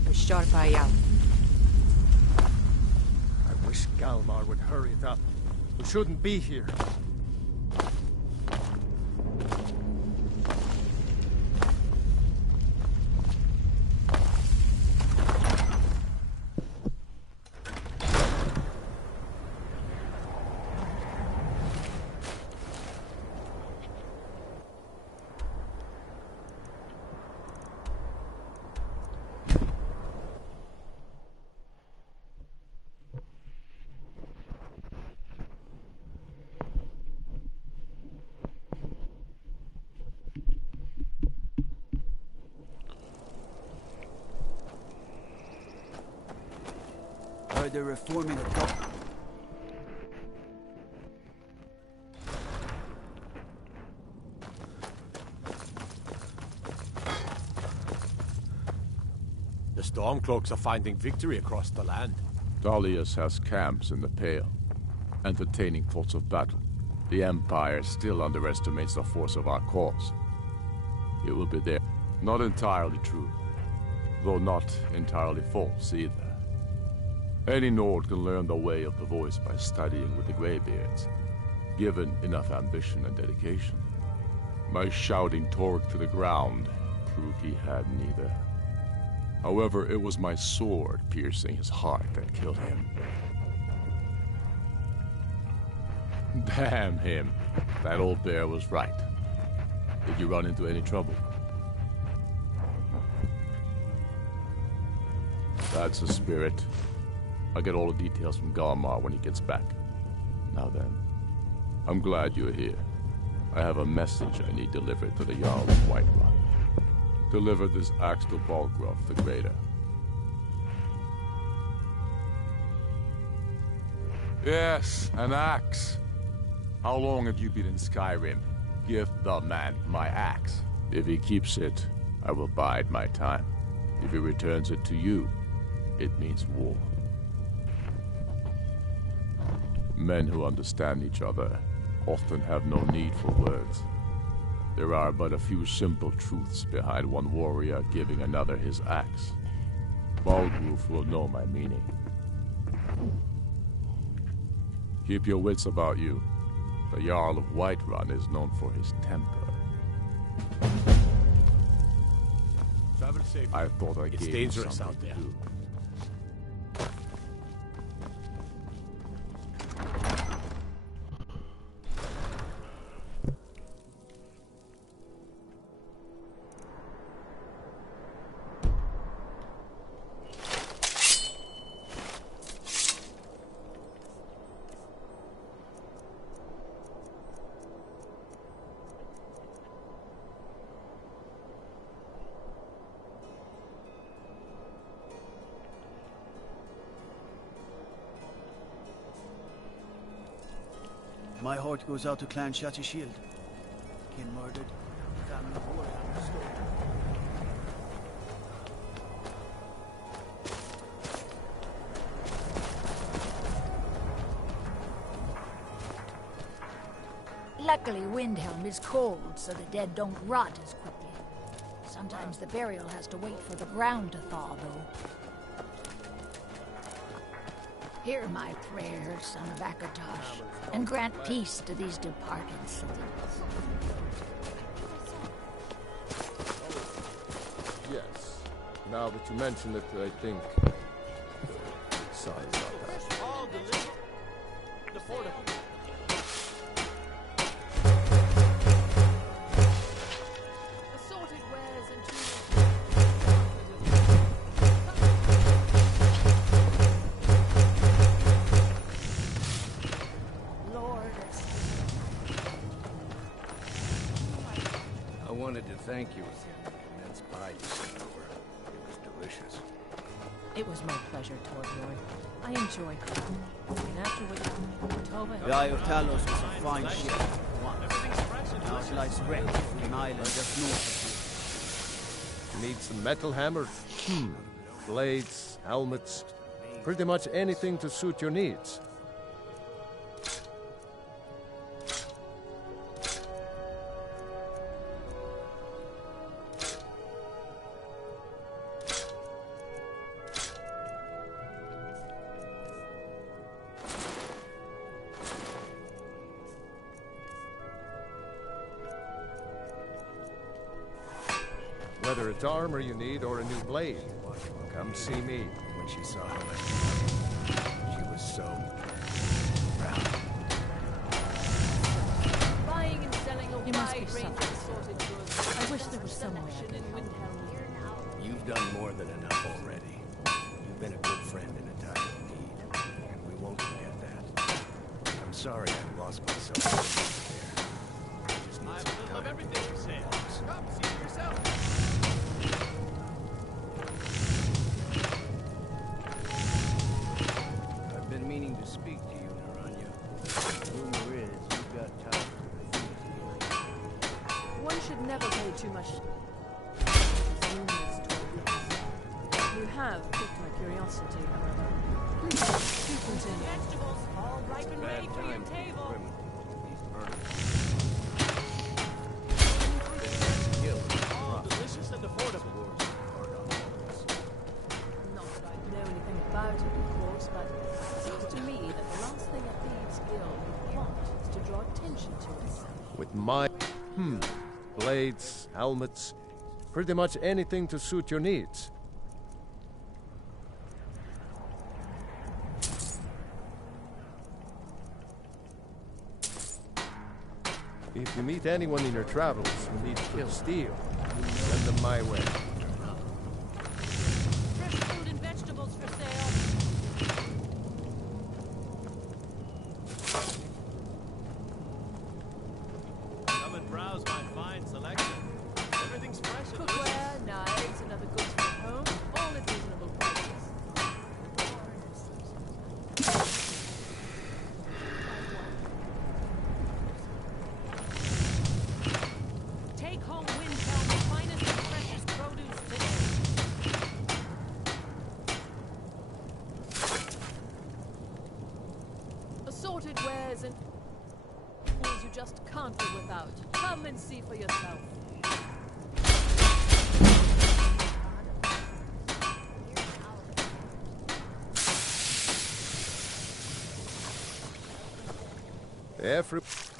keep a sharp eye out. I wish Galmar would hurry it up. We shouldn't be here. They're reforming the government. The Stormcloaks are finding victory across the land. Dahlius has camps in the Pale, entertaining thoughts of battle. The Empire still underestimates the force of our cause. It will be there. Not entirely true, though not entirely false either. Any Nord can learn the way of the voice by studying with the Greybeards, given enough ambition and dedication. My shouting Torg to the ground proved he had neither. However, it was my sword piercing his heart that killed him. Damn him. That old bear was right. Did you run into any trouble? That's the spirit. I'll get all the details from Galmar when he gets back. Now then, I'm glad you're here. I have a message I need delivered to the Jarl of Whiterun. Deliver this axe to Balgruuf the Greater. Yes, an axe. How long have you been in Skyrim? Give the man my axe. If he keeps it, I will bide my time. If he returns it to you, it means war. Men who understand each other often have no need for words. There are but a few simple truths behind one warrior giving another his axe. Balgruuf will know my meaning. Keep your wits about you. The Jarl of Whiterun is known for his temper. Travel safe. I thought I gave you dangerous something out there. to do. My heart goes out to Clan Shield. Kin murdered, family warrior restored. Luckily, Windhelm is cold, so the dead don't rot as quickly. Sometimes the burial has to wait for the ground to thaw, though. Hear my prayers, son of Akatosh, and grant peace to these departed citizens. Yes. Now that you mention it, I think... Sorry about that. All delivered. The portable. Assorted wares and tools. Lord, I wanted to thank you for the immense pie you sent over. It was delicious. It was my pleasure, Torbjorn. I enjoyed it. And after what Tova... The Eye of Talos was a fine ship. Now it lies wrecked in an island just north of here. Need some metal hammers? Blades, helmets, pretty much anything to suit your needs. Whether it's armor you need or a new blade, come see me. When she saw him, she was so proud. Buying and selling a You must be wide range of assorted goods. I wish there was some way I could in help. Windhelm. You've done more than enough already. You've been a good friend in a time of need, and we won't forget that. I'm sorry I lost myself there. I just need some time. everything you say. Come, see for yourself. I've been meaning to speak to you, Naranya. Rumor is you've got time for the things One should never pay too much. You have piqued my curiosity, however. Please, do continue. Vegetables all ripe and ready for your table. All delicious and affordable. Not that I know anything about it, of course, but it seems to me that the last thing a thieves guild would want is to draw attention to itself. With my... blades, helmets, pretty much anything to suit your needs. If you meet anyone in your travels who needs to steel, send them my way. Fresh fruit and vegetables for sale. Come and browse my fine selection. Everything's fresh and delicious. Cookware, knives, and other goods for home, all at reasonable prices. Take home Windhelm's finest and freshest produce today. Assorted wares and tools you just can't live without. Come and see for yourself.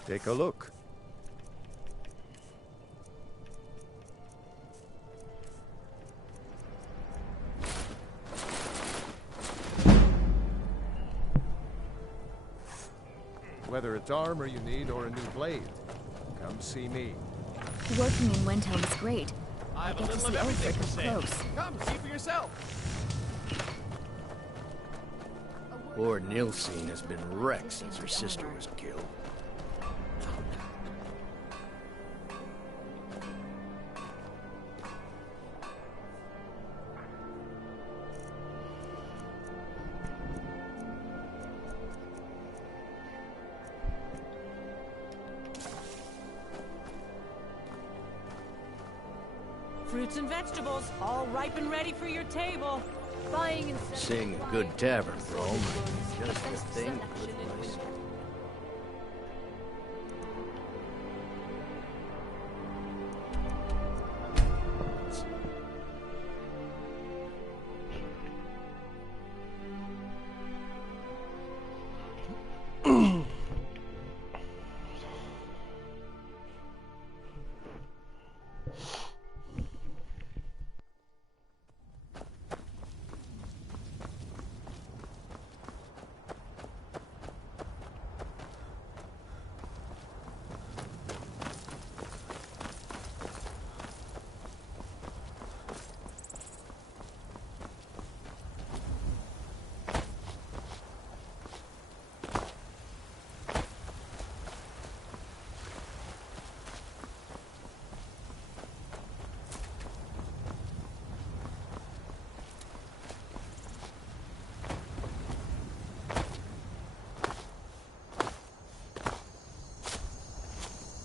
Take a look. Whether it's armor you need or a new blade, come see me. Working in Windhelm is great. I have a get to little see of everything Ulfric for up sale. close. Come, see for yourself. Poor Nilsine has been wrecked since her sister was killed. Fruits and vegetables all ripe and ready for your table. Buying and selling. Seeing a good tavern, Rome, just the thing for the place.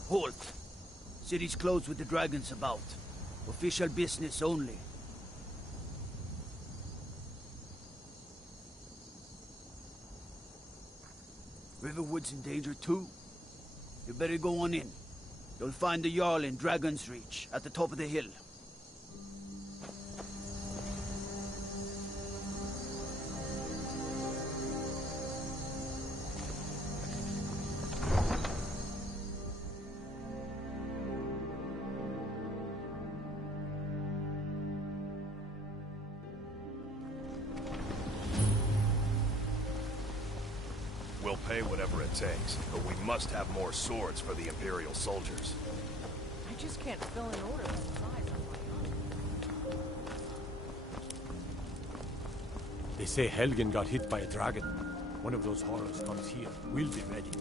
Halt! City's closed with the dragons about. Official business only. Riverwood's in danger too. You better go on in. You'll find the Jarl in Dragon's Reach, at the top of the hill. pay whatever it takes, but we must have more swords for the Imperial soldiers. I just can't fill an order with size on my own. They say Helgen got hit by a dragon. One of those horrors comes here. We'll be ready.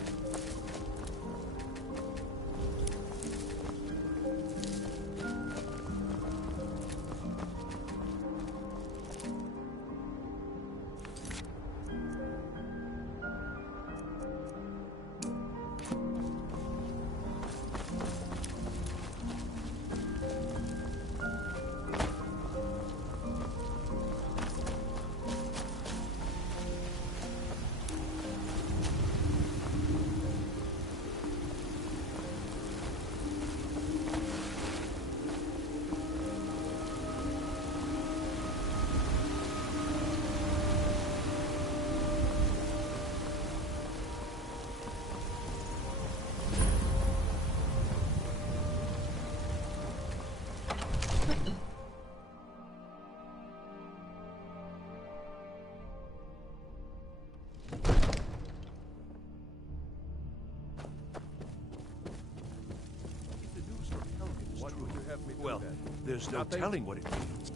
Well, there's no telling what it means.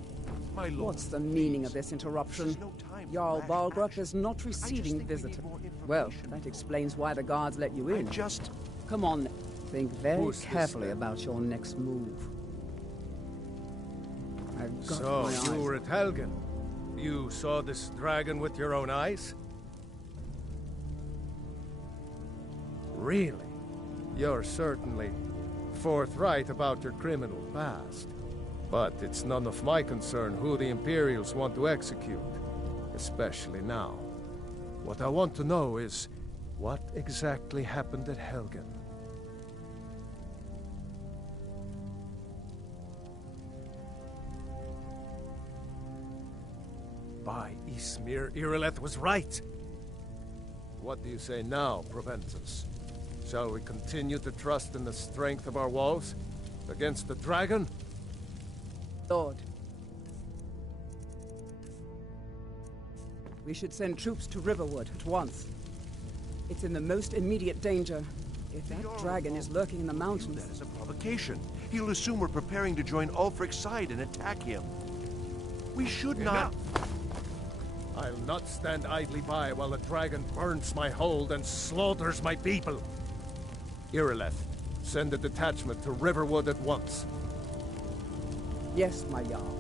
My lord. What's the meaning of this interruption? Jarl Balgrup is not receiving visitors. Well, that explains why the guards let you in. Come on, think very carefully about your next move. I've got So, my eyes. you were at Helgen. You saw this dragon with your own eyes? Really? You're certainly forthright about your criminal past. But it's none of my concern who the Imperials want to execute, especially now. What I want to know is, what exactly happened at Helgen? By Ysmir, Irileth was right! What do you say now, Proventus? Shall we continue to trust in the strength of our walls? Against the dragon? Lord. We should send troops to Riverwood at once. It's in the most immediate danger. If that dragon is lurking in the mountains... That is a provocation. He'll assume we're preparing to join Ulfric's side and attack him. We should not... I'll not stand idly by while the dragon burns my hold and slaughters my people. Irileth, send a detachment to Riverwood at once. Yes, my Jarl.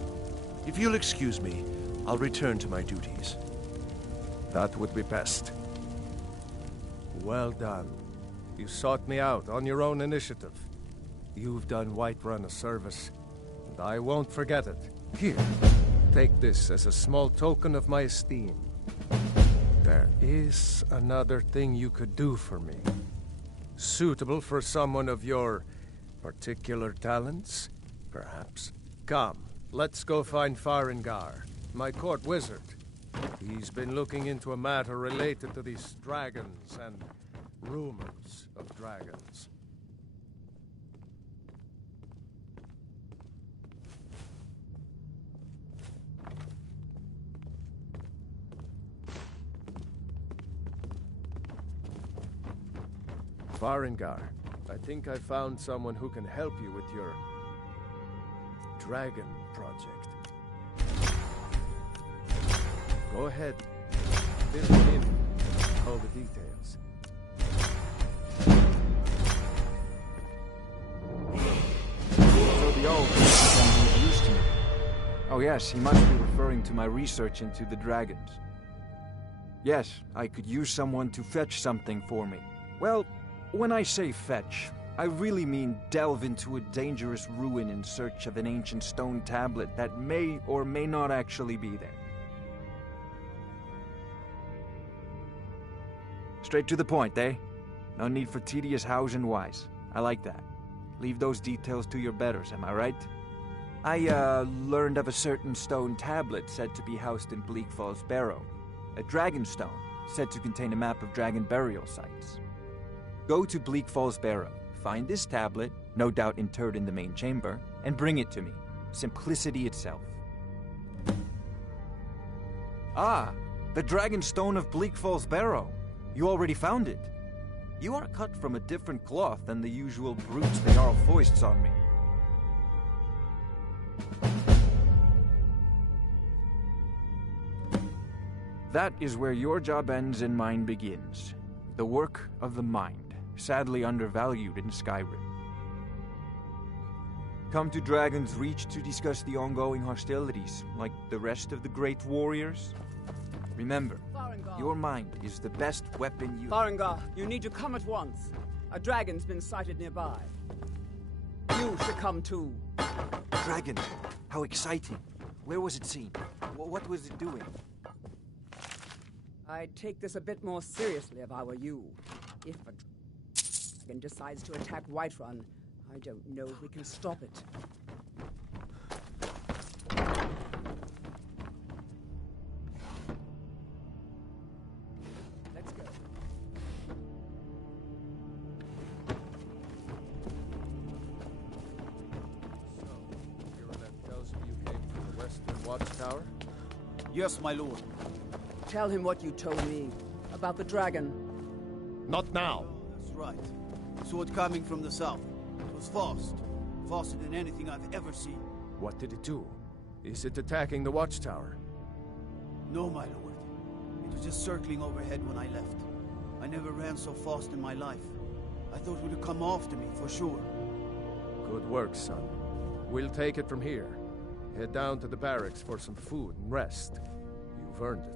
If you'll excuse me, I'll return to my duties. That would be best. Well done. You sought me out on your own initiative. You've done Whiterun a service, and I won't forget it. Here, take this as a small token of my esteem. There is another thing you could do for me. Suitable for someone of your particular talents, perhaps. Come, let's go find Farengar, my court wizard. He's been looking into a matter related to these dragons and rumors of dragons. Farengar, I think I found someone who can help you with your dragon project. Go ahead, fill me in all the details. So the old can be used to me. Oh yes, he must be referring to my research into the dragons. Yes, I could use someone to fetch something for me. Well, when I say fetch, I really mean delve into a dangerous ruin in search of an ancient stone tablet that may or may not actually be there. Straight to the point, eh? No need for tedious hows and whys. I like that. Leave those details to your betters, am I right? I, learned of a certain stone tablet said to be housed in Bleak Falls Barrow. A dragon stone, said to contain a map of dragon burial sites. Go to Bleak Falls Barrow, find this tablet, no doubt interred in the main chamber, and bring it to me. Simplicity itself. Ah, the dragon stone of Bleak Falls Barrow. You already found it. You are cut from a different cloth than the usual brutes the Jarl foists on me. That is where your job ends and mine begins. The work of the mind, sadly undervalued in Skyrim. Come to Dragon's Reach to discuss the ongoing hostilities, like the rest of the great warriors? Remember, your mind is the best weapon you... Farengar, you need to come at once. A dragon's been sighted nearby. You should come too. Dragon? How exciting. Where was it seen? What was it doing? I'd take this a bit more seriously if I were you. If a dragon decides to attack Whiterun, I don't know if we can stop it. Let's go. So, Irileth tells me you came from the Western Watchtower? Yes, my lord. Tell him what you told me about the dragon. Not now. That's right. Saw it coming from the south. It was fast. Faster than anything I've ever seen. What did it do? Is it attacking the Watchtower? No, my lord. It was just circling overhead when I left. I never ran so fast in my life. I thought it would have come after me, for sure. Good work, son. We'll take it from here. Head down to the barracks for some food and rest. You've earned it.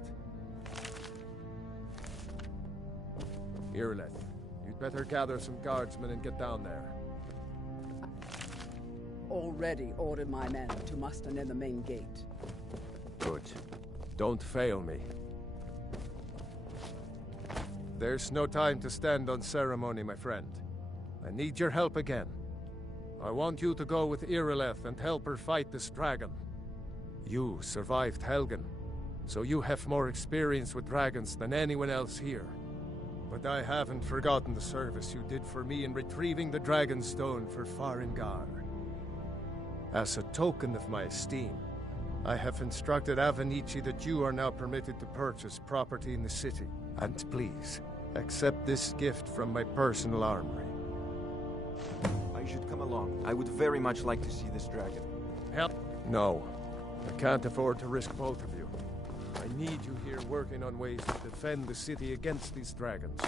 Irileth, you'd better gather some guardsmen and get down there. Already ordered my men to muster near the main gate. Good. Don't fail me. There's no time to stand on ceremony, my friend. I need your help again. I want you to go with Irileth and help her fight this dragon. You survived Helgen, so you have more experience with dragons than anyone else here. But I haven't forgotten the service you did for me in retrieving the Dragonstone for Farengar. As a token of my esteem, I have instructed Avenici that you are now permitted to purchase property in the city. And please, accept this gift from my personal armory. I should come along. I would very much like to see this dragon. Help? No. I can't afford to risk both of you. I need you here working on ways to defend the city against these dragons.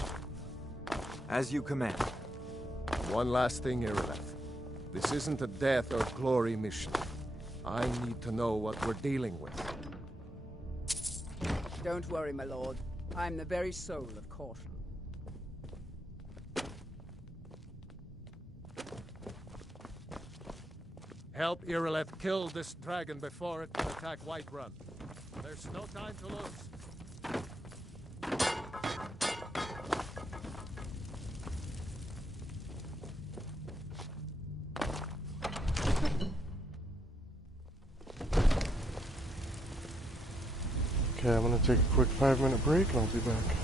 As you command. One last thing, Irileth. This isn't a death or glory mission. I need to know what we're dealing with. Don't worry, my lord. I'm the very soul of caution. Help Irileth kill this dragon before it can attack Whiterun. There's no time to lose. Okay, I'm gonna take a quick 5-minute break and I'll be back.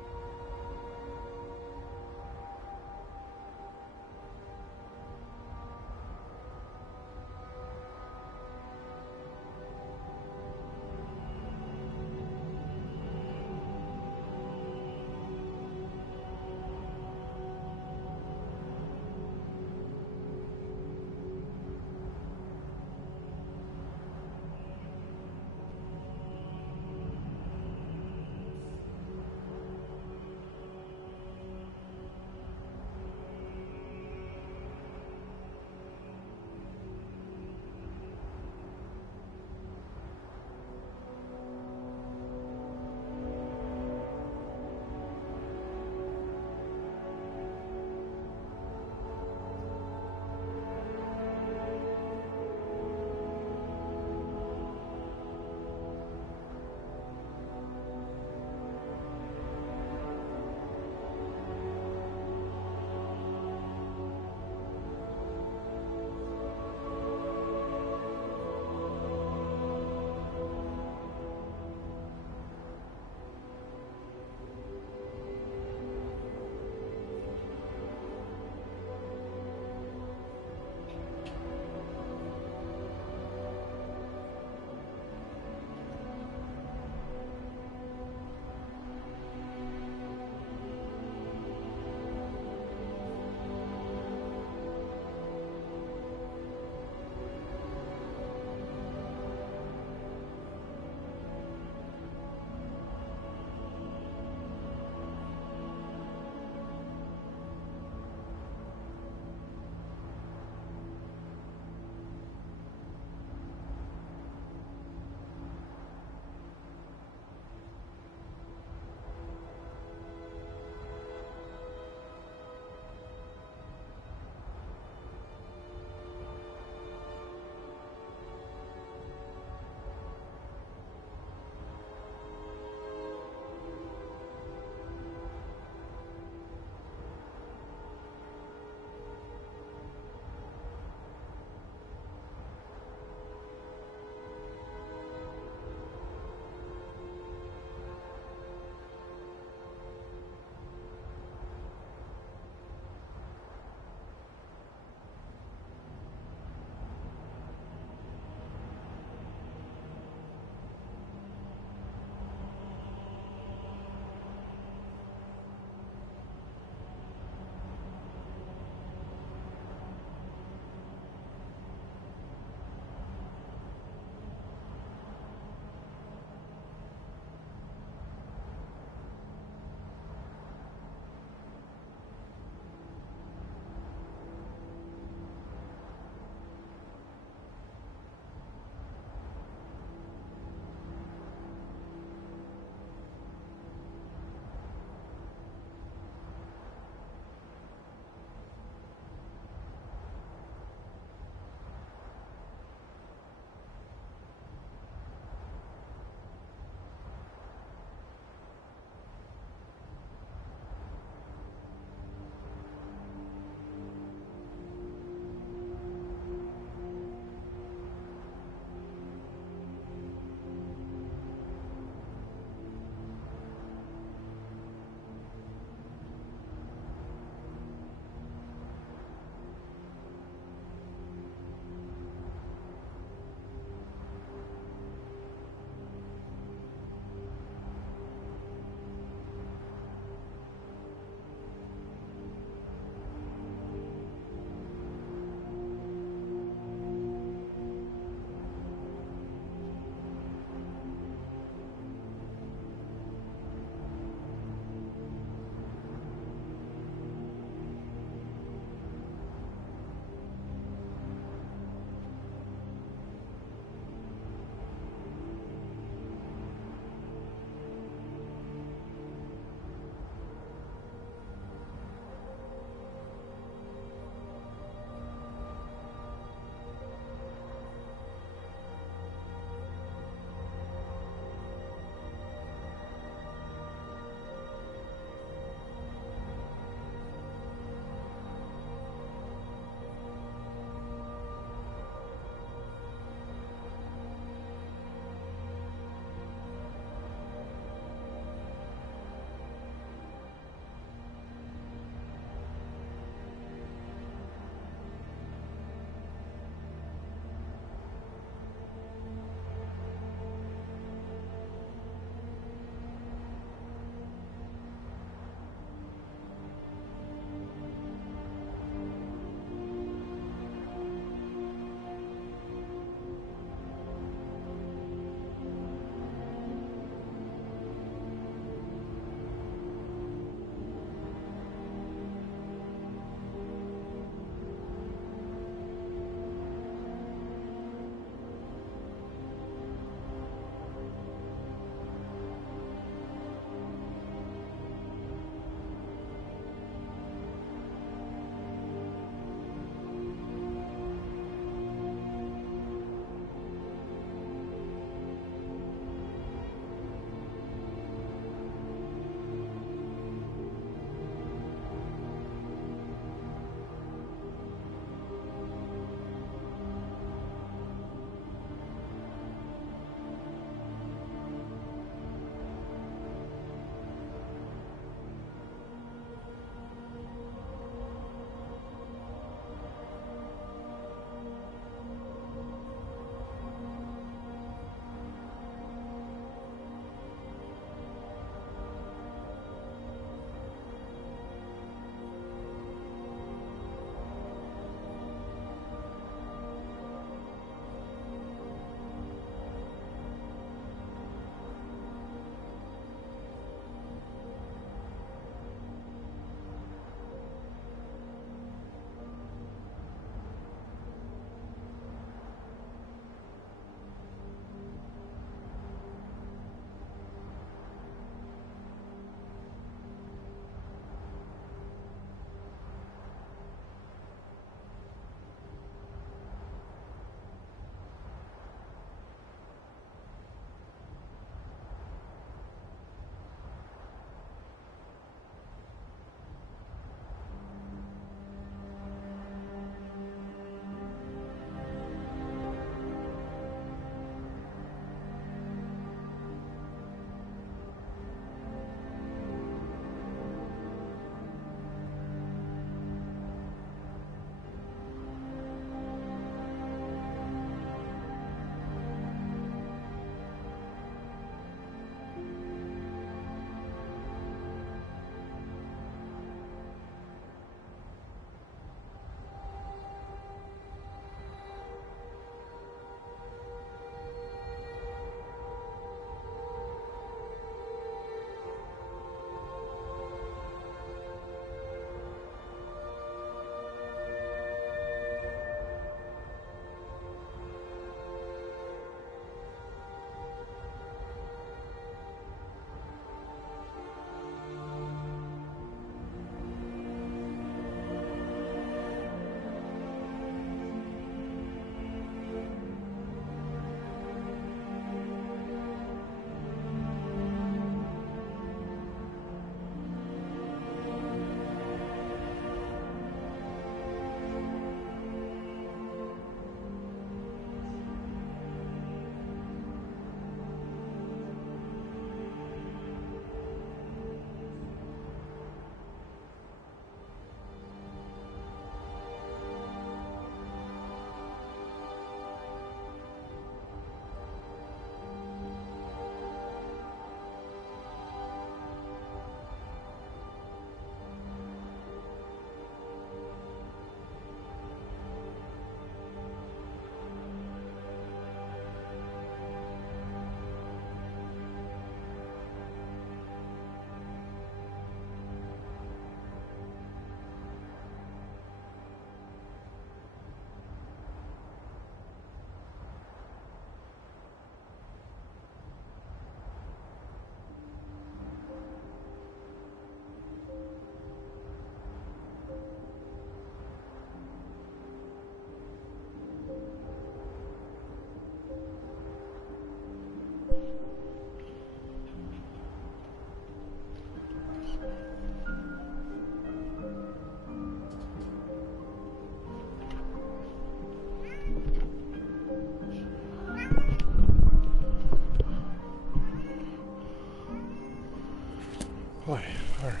boy. Alright.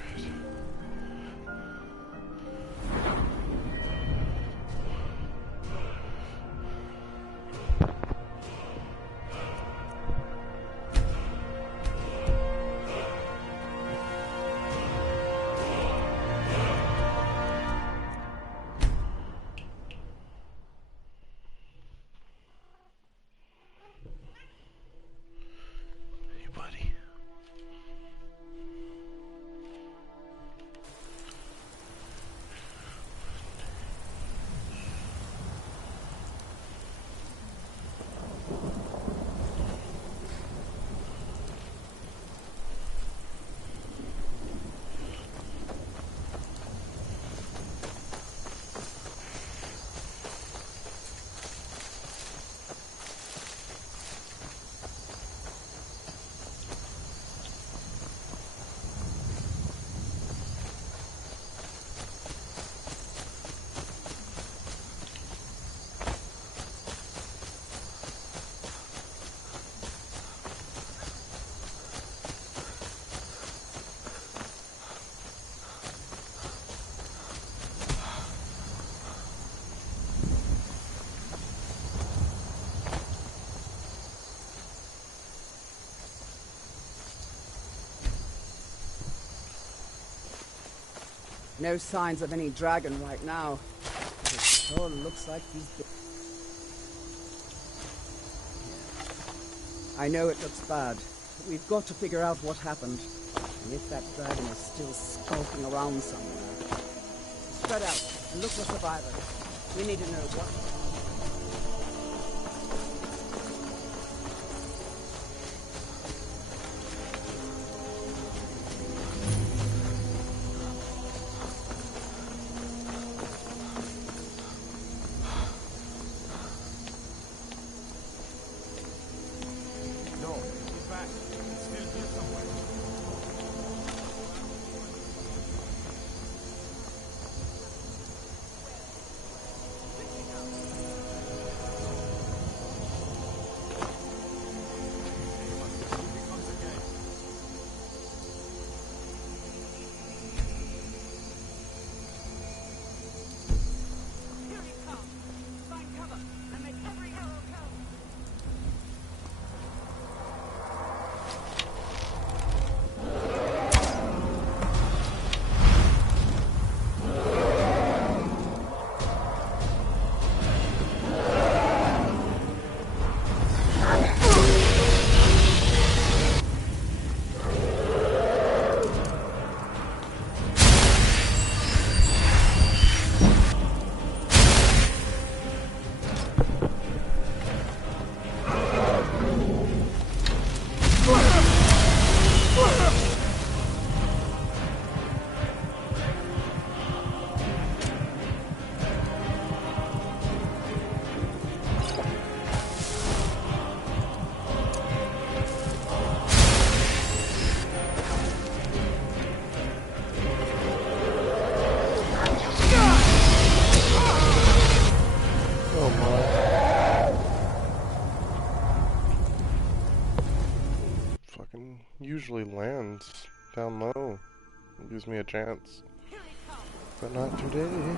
No signs of any dragon right now. But it sure looks like he's been... I know it looks bad, but we've got to figure out what happened. And if that dragon is still skulking around somewhere. Spread out and look for survivors. We need to know what... Usually lands down low. It gives me a chance. But not today.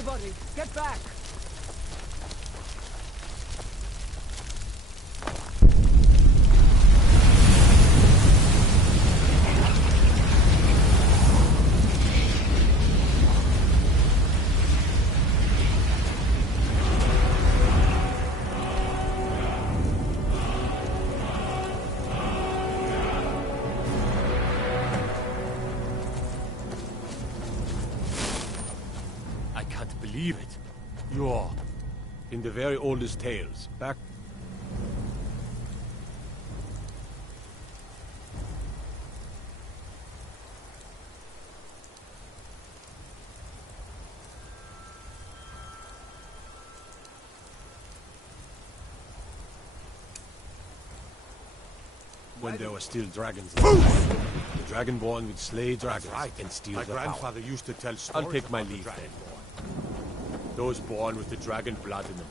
Everybody, get back! Believe it. You're in the very oldest tales. Back when there were still dragons. The Dragonborn would slay dragons and steal their power. My grandfather used to tell stories. I'll take my leave then. Those born with the dragon blood in them.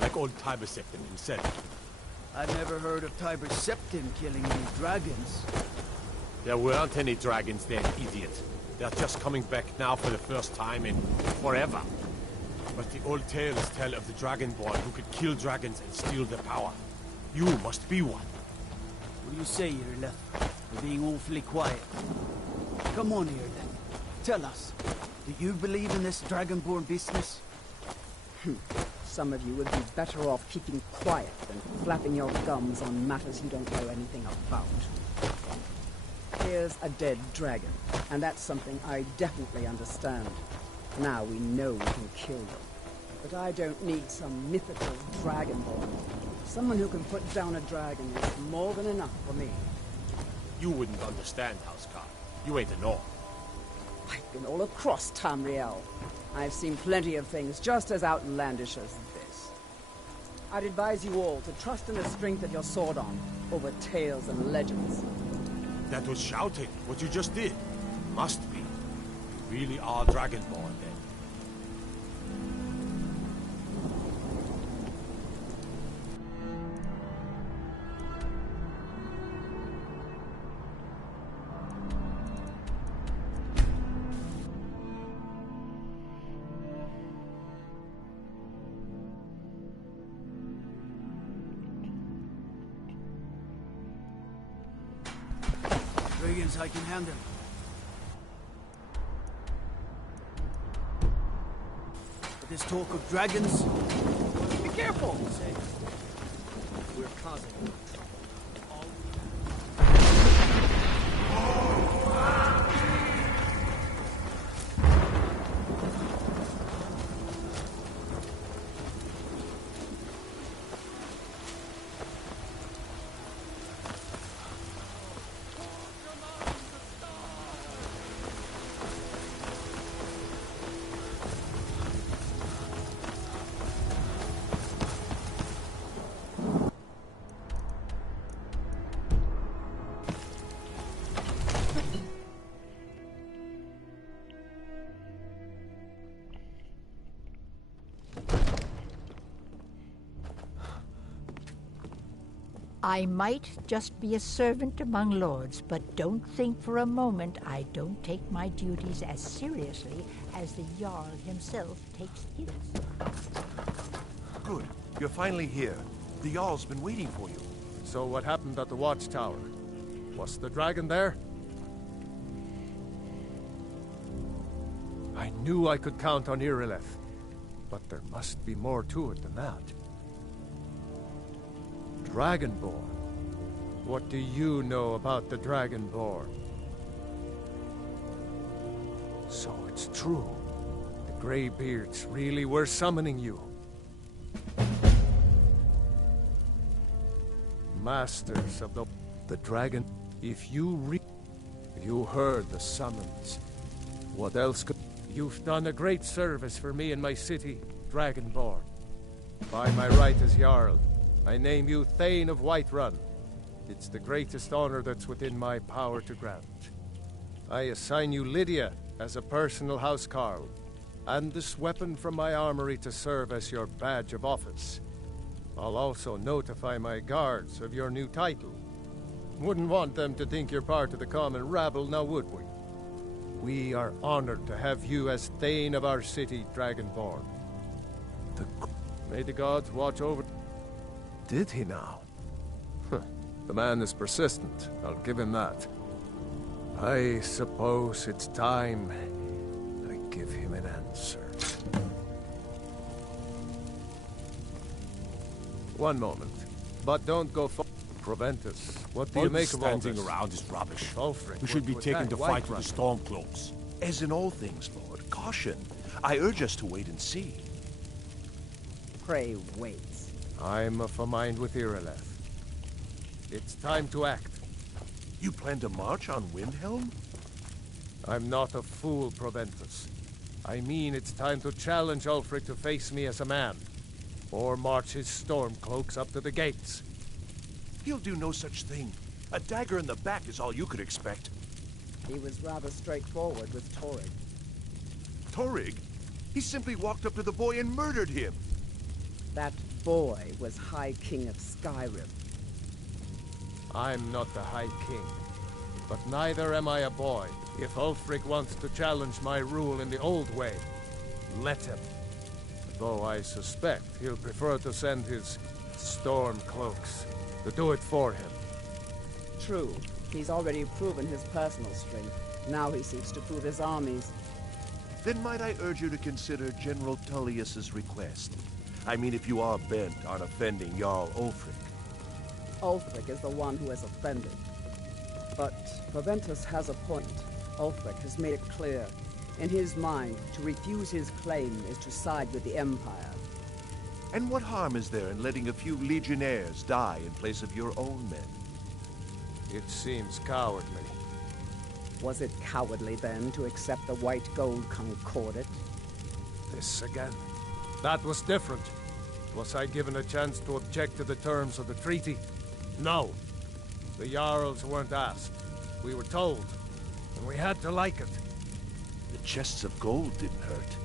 Like old Tiber Septim himself. I've never heard of Tiber Septim killing any dragons. There weren't any dragons then, idiot. They're just coming back now for the first time in forever. But the old tales tell of the Dragonborn who could kill dragons and steal their power. You must be one. What do you say, Irleth? You're being awfully quiet. Come on, Irleth. Tell us. Do you believe in this Dragonborn business? Some of you would be better off keeping quiet than flapping your gums on matters you don't know anything about. Here's a dead dragon, and that's something I definitely understand. Now we know we can kill them. But I don't need some mythical dragonborn. Someone who can put down a dragon is more than enough for me. You wouldn't understand, Housecarl. You ain't a North. I've been all across Tamriel. I've seen plenty of things just as outlandish as this. I'd advise you all to trust in the strength of your sword arm over tales and legends. That was shouting, what you just did. Must be. You really are Dragonborn, then. Dragons I can handle. But this talk of dragons... Be careful! We're causing trouble. I might just be a servant among lords, but don't think for a moment I don't take my duties as seriously as the Jarl himself takes his. Good. You're finally here. The Jarl's been waiting for you. So what happened at the watchtower? Was the dragon there? I knew I could count on Irileth, but there must be more to it than that. Dragonborn. What do you know about the Dragonborn? So it's true. The Greybeards really were summoning you. Masters of the dragon. If you heard the summons, what else could... You've done a great service for me and my city, Dragonborn. By my right as Jarl, I name you Thane of Whiterun. It's the greatest honor that's within my power to grant. I assign you Lydia as a personal housecarl, and this weapon from my armory to serve as your badge of office. I'll also notify my guards of your new title. Wouldn't want them to think you're part of the common rabble, now would we? We are honored to have you as Thane of our city, Dragonborn. May the gods watch over... Did he now? The man is persistent, I'll give him that. I suppose it's time I give him an answer. One moment, but don't go far. Proventus, what do you make of all this? Standing around is rubbish. Ulfric, We should be taken to fight with the Whiterun. Stormcloaks. As in all things, Lord, caution. I urge us to wait and see. Pray wait. I'm of a mind with Irileth. It's time to act. You plan to march on Windhelm? I'm not a fool, Proventus. I mean it's time to challenge Ulfric to face me as a man. Or march his Stormcloaks up to the gates. He'll do no such thing. A dagger in the back is all you could expect. He was rather straightforward with Torrig. Torrig? He simply walked up to the boy and murdered him. That boy was High King of Skyrim. I'm not the High King, but neither am I a boy. If Ulfric wants to challenge my rule in the old way, let him. Though I suspect he'll prefer to send his Stormcloaks to do it for him. True. He's already proven his personal strength. Now he seeks to prove his armies. Then might I urge you to consider General Tullius's request? I mean, if you are bent on offending Jarl Ulfric. Ulfric is the one who has offended. But Proventus has a point. Ulfric has made it clear. In his mind, to refuse his claim is to side with the Empire. And what harm is there in letting a few legionnaires die in place of your own men? It seems cowardly. Was it cowardly, then, to accept the white gold concordat? This again. That was different. Was I given a chance to object to the terms of the treaty? No. The Jarls weren't asked. We were told. And we had to like it. The chests of gold didn't hurt.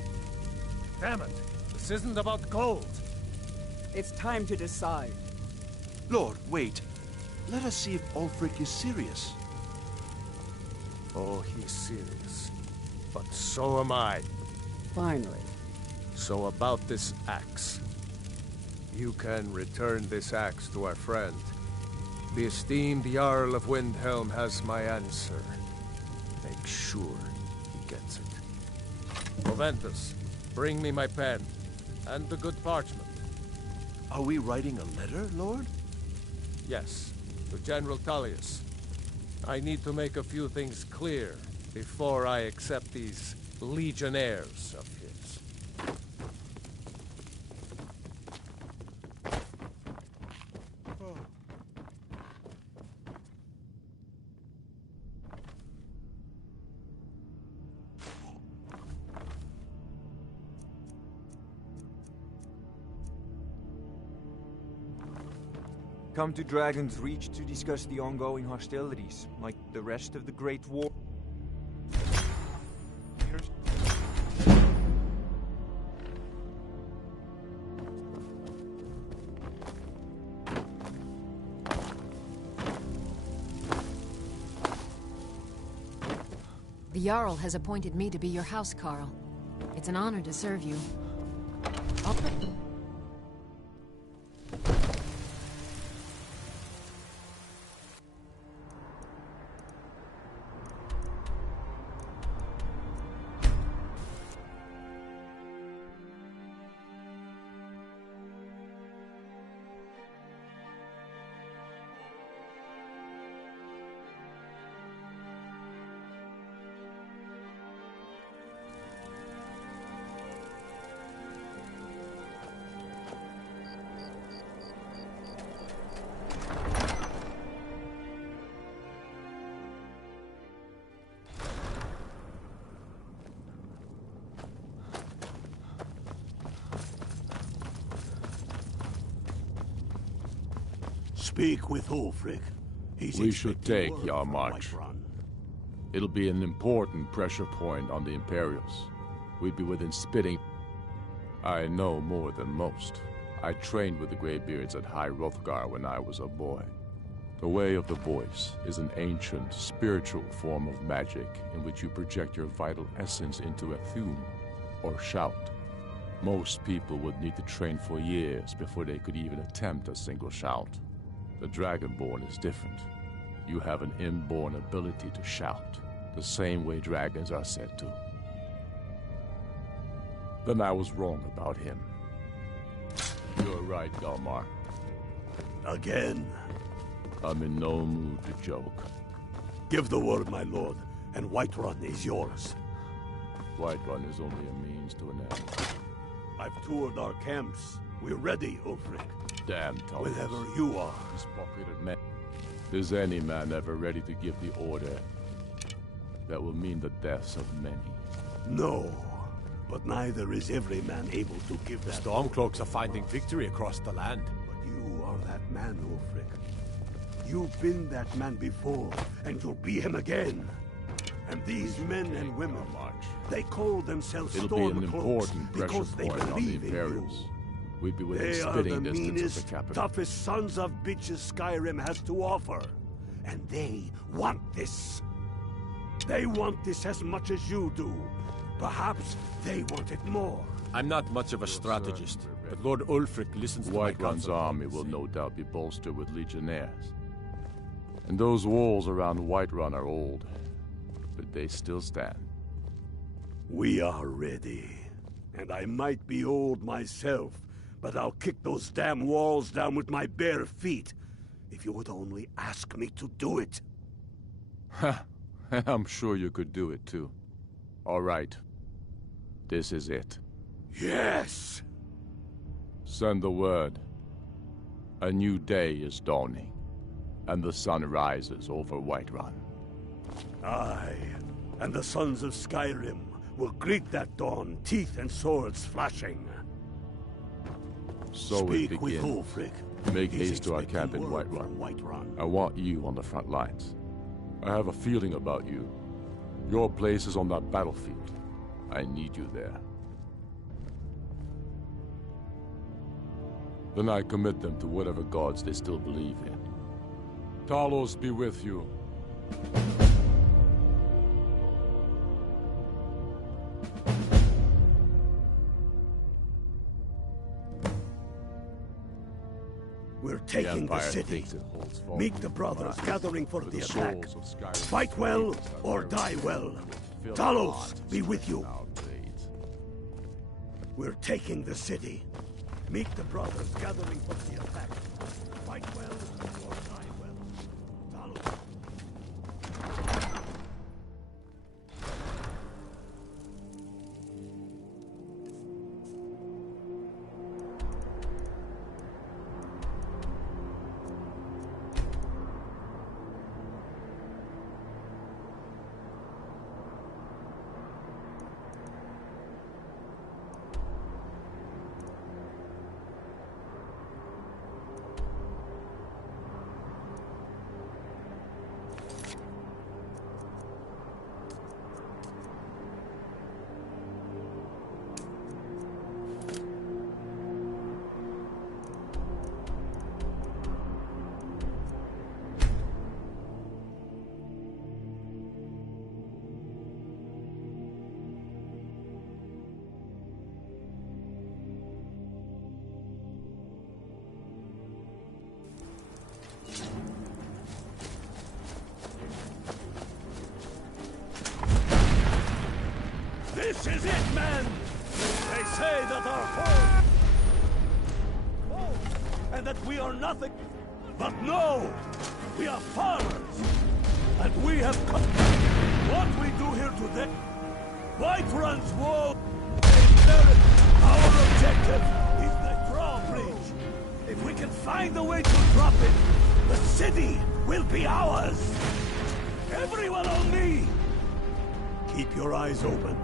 Damn it! This isn't about gold! It's time to decide. Lord, wait. Let us see if Ulfric is serious. Oh, he's serious. But so am I. Finally. So about this axe. You can return this axe to our friend. The esteemed Jarl of Windhelm has my answer. Make sure he gets it. Proventus, bring me my pen. And the good parchment. Are we writing a letter, Lord? Yes, to General Tullius. I need to make a few things clear before I accept these legionnaires of his. Come to Dragon's Reach to discuss the ongoing hostilities, like the rest of the Great War. The Jarl has appointed me to be your housecarl. It's an honor to serve you. Speak with Ulfric. We should take Yarmarch. It'll be an important pressure point on the Imperials. We'd be within spitting. I know more than most. I trained with the Greybeards at High Hrothgar when I was a boy. The Way of the Voice is an ancient, spiritual form of magic in which you project your vital essence into a thum, or shout. Most people would need to train for years before they could even attempt a single shout. The Dragonborn is different. You have an inborn ability to shout, the same way dragons are said to. Then I was wrong about him. You're right, Galmar. Again. I'm in no mood to joke. Give the word, my lord, and Whiterun is yours. Whiterun is only a means to an end. I've toured our camps. We're ready, Ulfric. Damn, Thomas. Whenever you are. These pocketed men. Is any man ever ready to give the order that will mean the deaths of many? No. But neither is every man able to give that. The Stormcloaks are finding victory across the land. But you are that man, Ulfric. You've been that man before, and you'll be him again. And these men and women, they call themselves Stormcloaks because they believe in you. We'd be within They are spitting the distance meanest, of the capital. toughest sons of bitches Skyrim has to offer. And they want this. They want this as much as you do. Perhaps they want it more. I'm not much of a strategist, but Lord Ulfric listens to my Whiterun's counsel. army will no doubt be bolstered with legionnaires. And those walls around Whiterun are old, but they still stand. We are ready. And I might be old myself, but I'll kick those damn walls down with my bare feet, if you would only ask me to do it. Ha! I'm sure you could do it too. All right. This is it. Yes! Send the word. A new day is dawning, and the sun rises over Whiterun. Aye, and the sons of Skyrim will greet that dawn, teeth and swords flashing. So Speak it with begins. Ulfric. Make He's haste to our camp in expecting word Whiterun. from Whiterun. I want you on the front lines. I have a feeling about you. Your place is on that battlefield. I need you there. Then I commit them to whatever gods they still believe in. Talos be with you. We're taking the Empire city. thinks it holds false Meet the brothers lies, gathering for but the the attack. souls of Skyrim Fight well are or die well. filled Talos, hearts be with you. our blades. We're taking the city. Meet the brothers gathering for the attack. Fight well or die well. Talos. This is it, men! They say that our foe... and that we are nothing. But no! We are farmers! And we have come... What we do here today... Whiterun's wall... Our objective is the drawbridge. If we can find a way to drop it, the city will be ours! Everyone on me! Keep your eyes open.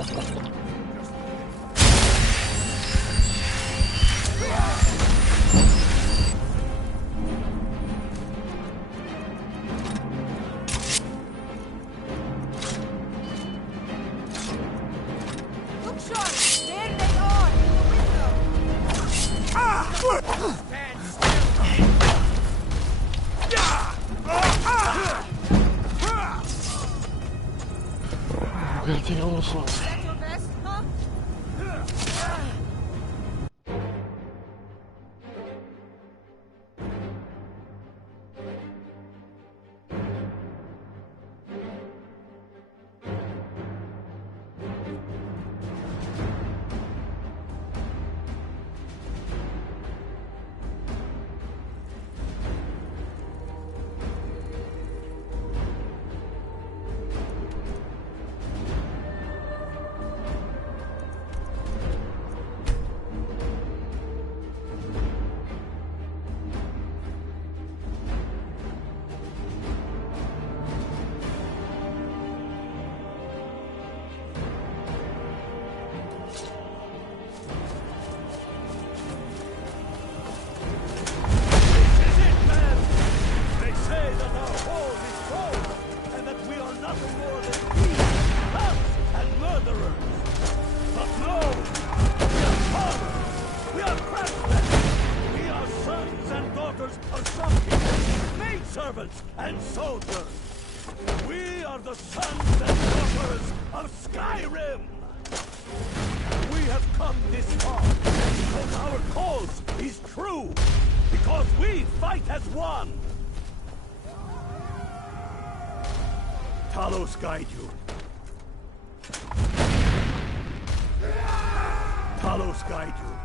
I'm gonna take it a little slower. Servants and soldiers. We are the sons and daughters of Skyrim. We have come this far because our cause is true. Because we fight as one. Talos guide you. Talos guide you.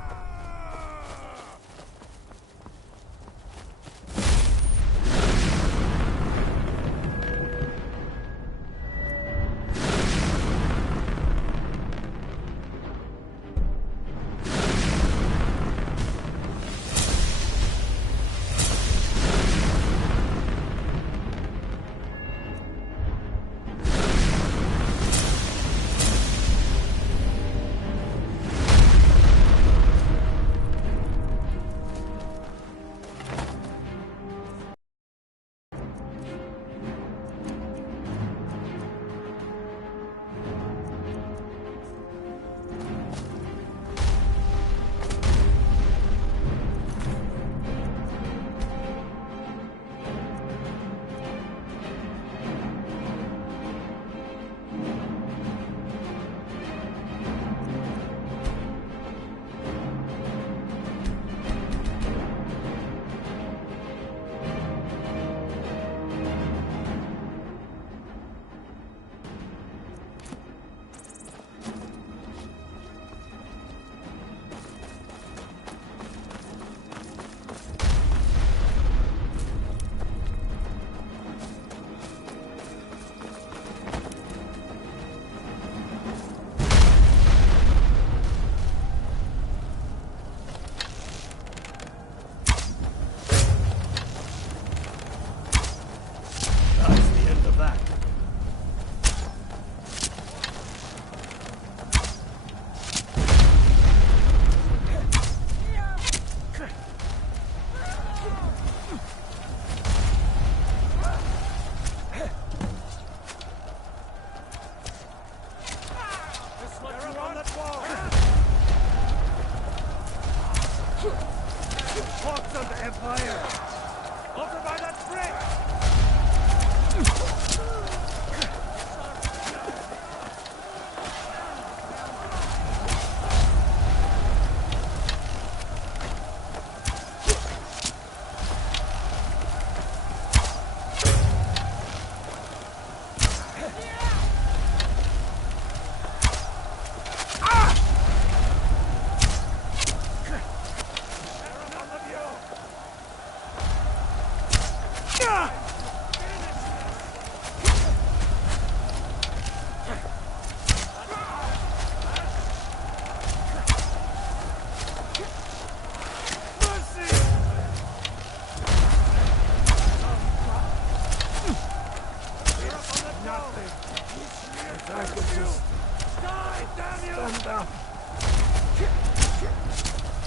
Stand down.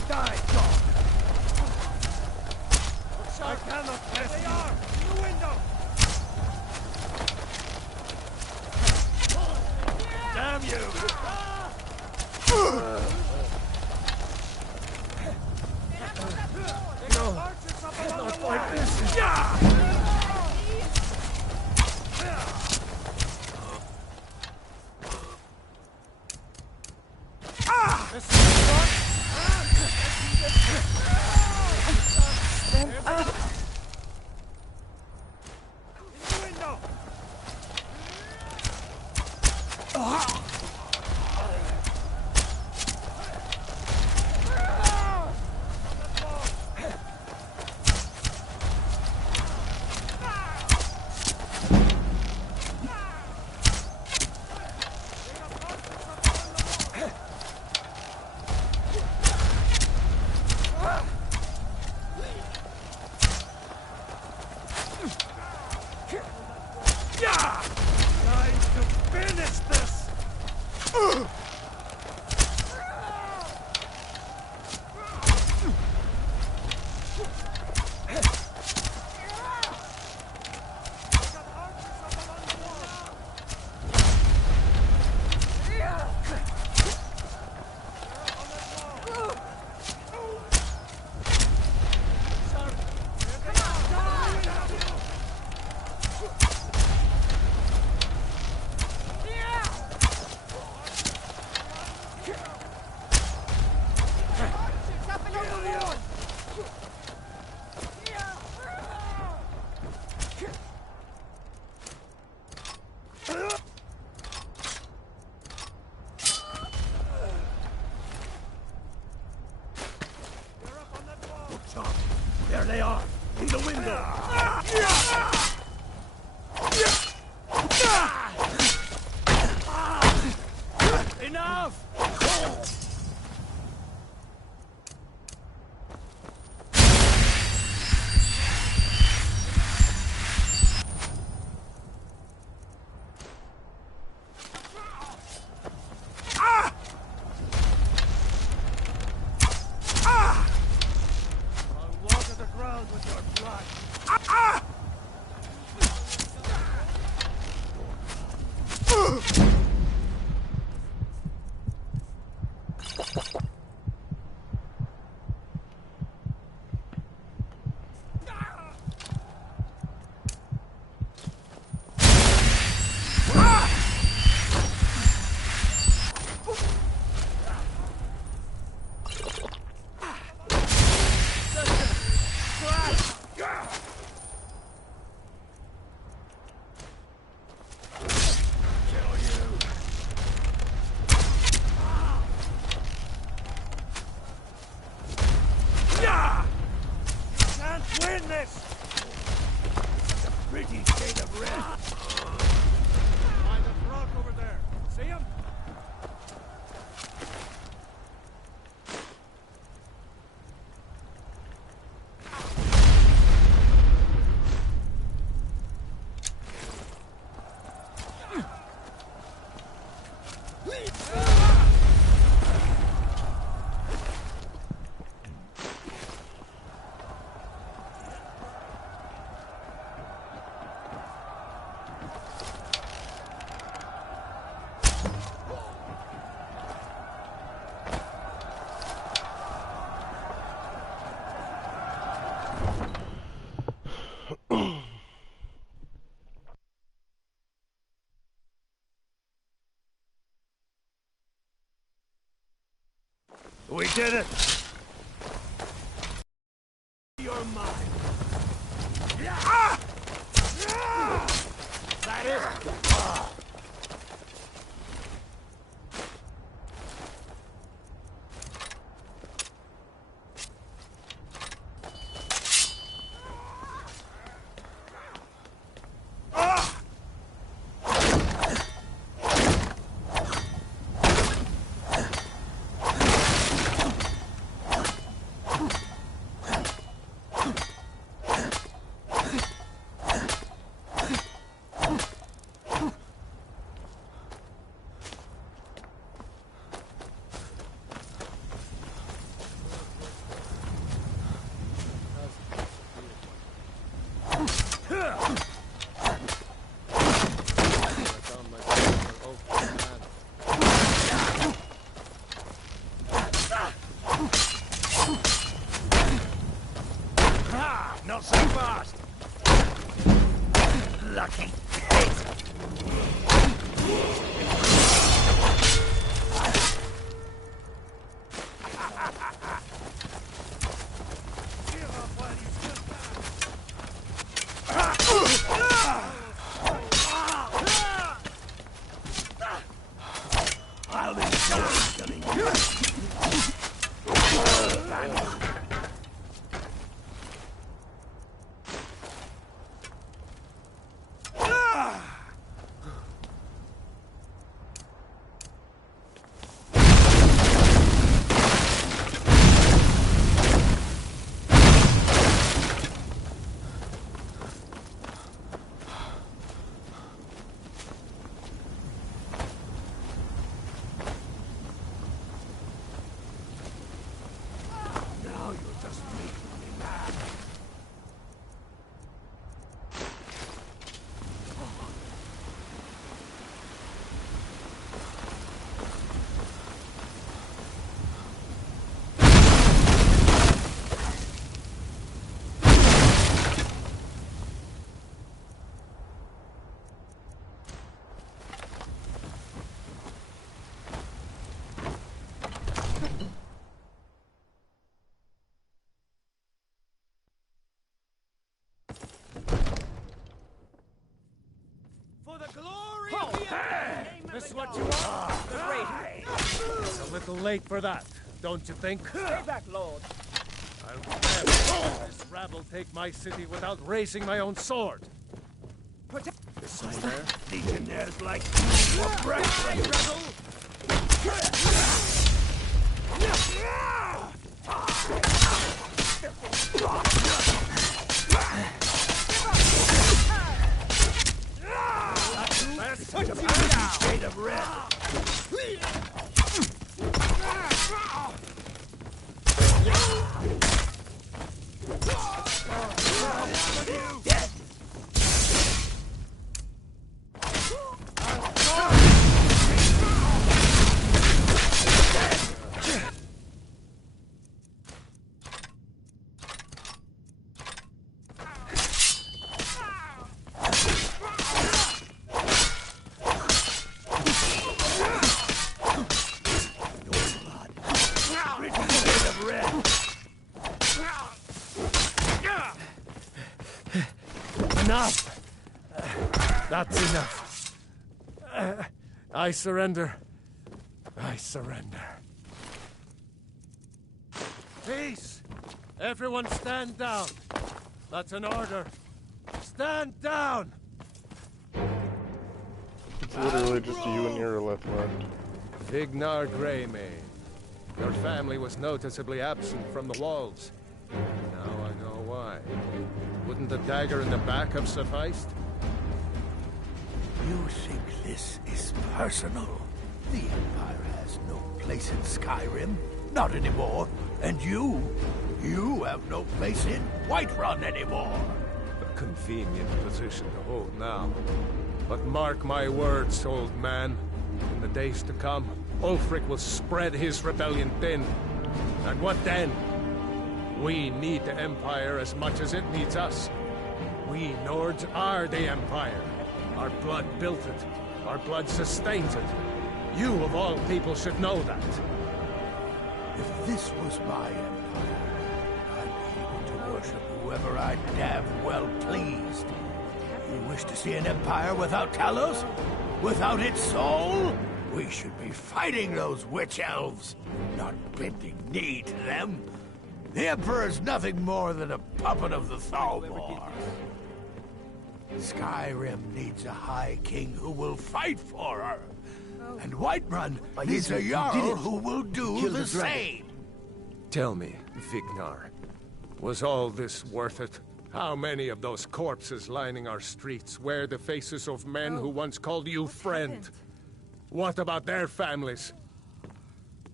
Die, dog. I cannot pass you. In the window. Damn you! No, not like this. Stand up. There they are, in the window. Enough! We did it! You're mine! Ah! That is... Ah! This is what you want? Great. It's a little late for that, don't you think? Stay back, Lord. I'll never let this rabble take my city without raising my own sword. This there? Legionnaires like you were bred rebel! Put you down! Shade of red! Dead! Enough! That's enough. I surrender. I surrender. Peace! Everyone stand down. That's an order. Stand down! It's literally just you and your left. Vignar Greymane. Your family was noticeably absent from the walls. Now I know why. Wouldn't the dagger in the back have sufficed? You think this is personal? The Empire has no place in Skyrim. Not anymore. And you have no place in Whiterun anymore. A convenient position to hold now. But mark my words, old man. In the days to come, Ulfric will spread his rebellion thin. And what then? We need the Empire as much as it needs us. We Nords are the Empire. Our blood built it. Our blood sustains it. You, of all people, should know that. If this was my Empire, I'd be able to worship whoever I damn well pleased. You wish to see an Empire without Talos? Without its soul? We should be fighting those witch elves, not bending knee to them. The Emperor's nothing more than a puppet of the Thalmor. Skyrim needs a High King who will fight for her. And Whiterun needs a Jarl who will do the same. Tell me, Vignar, was all this worth it? How many of those corpses lining our streets wear the faces of men who once called you friend? What about their families?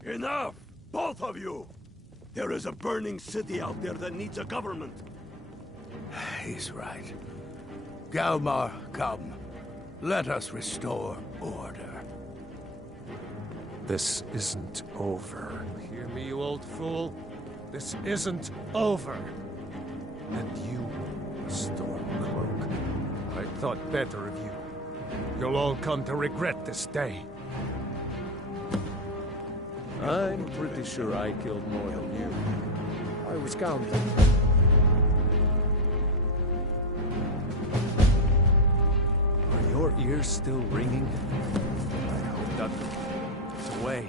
Enough! Both of you! There is a burning city out there that needs a government. He's right. Galmar, come. Let us restore order. This isn't over. Hear me, you old fool? This isn't over. And you, Stormcloak, I thought better of you. You'll all come to regret this day. I'm pretty sure I killed more than you. I was counting. Are your ears still ringing? I hope not. So way.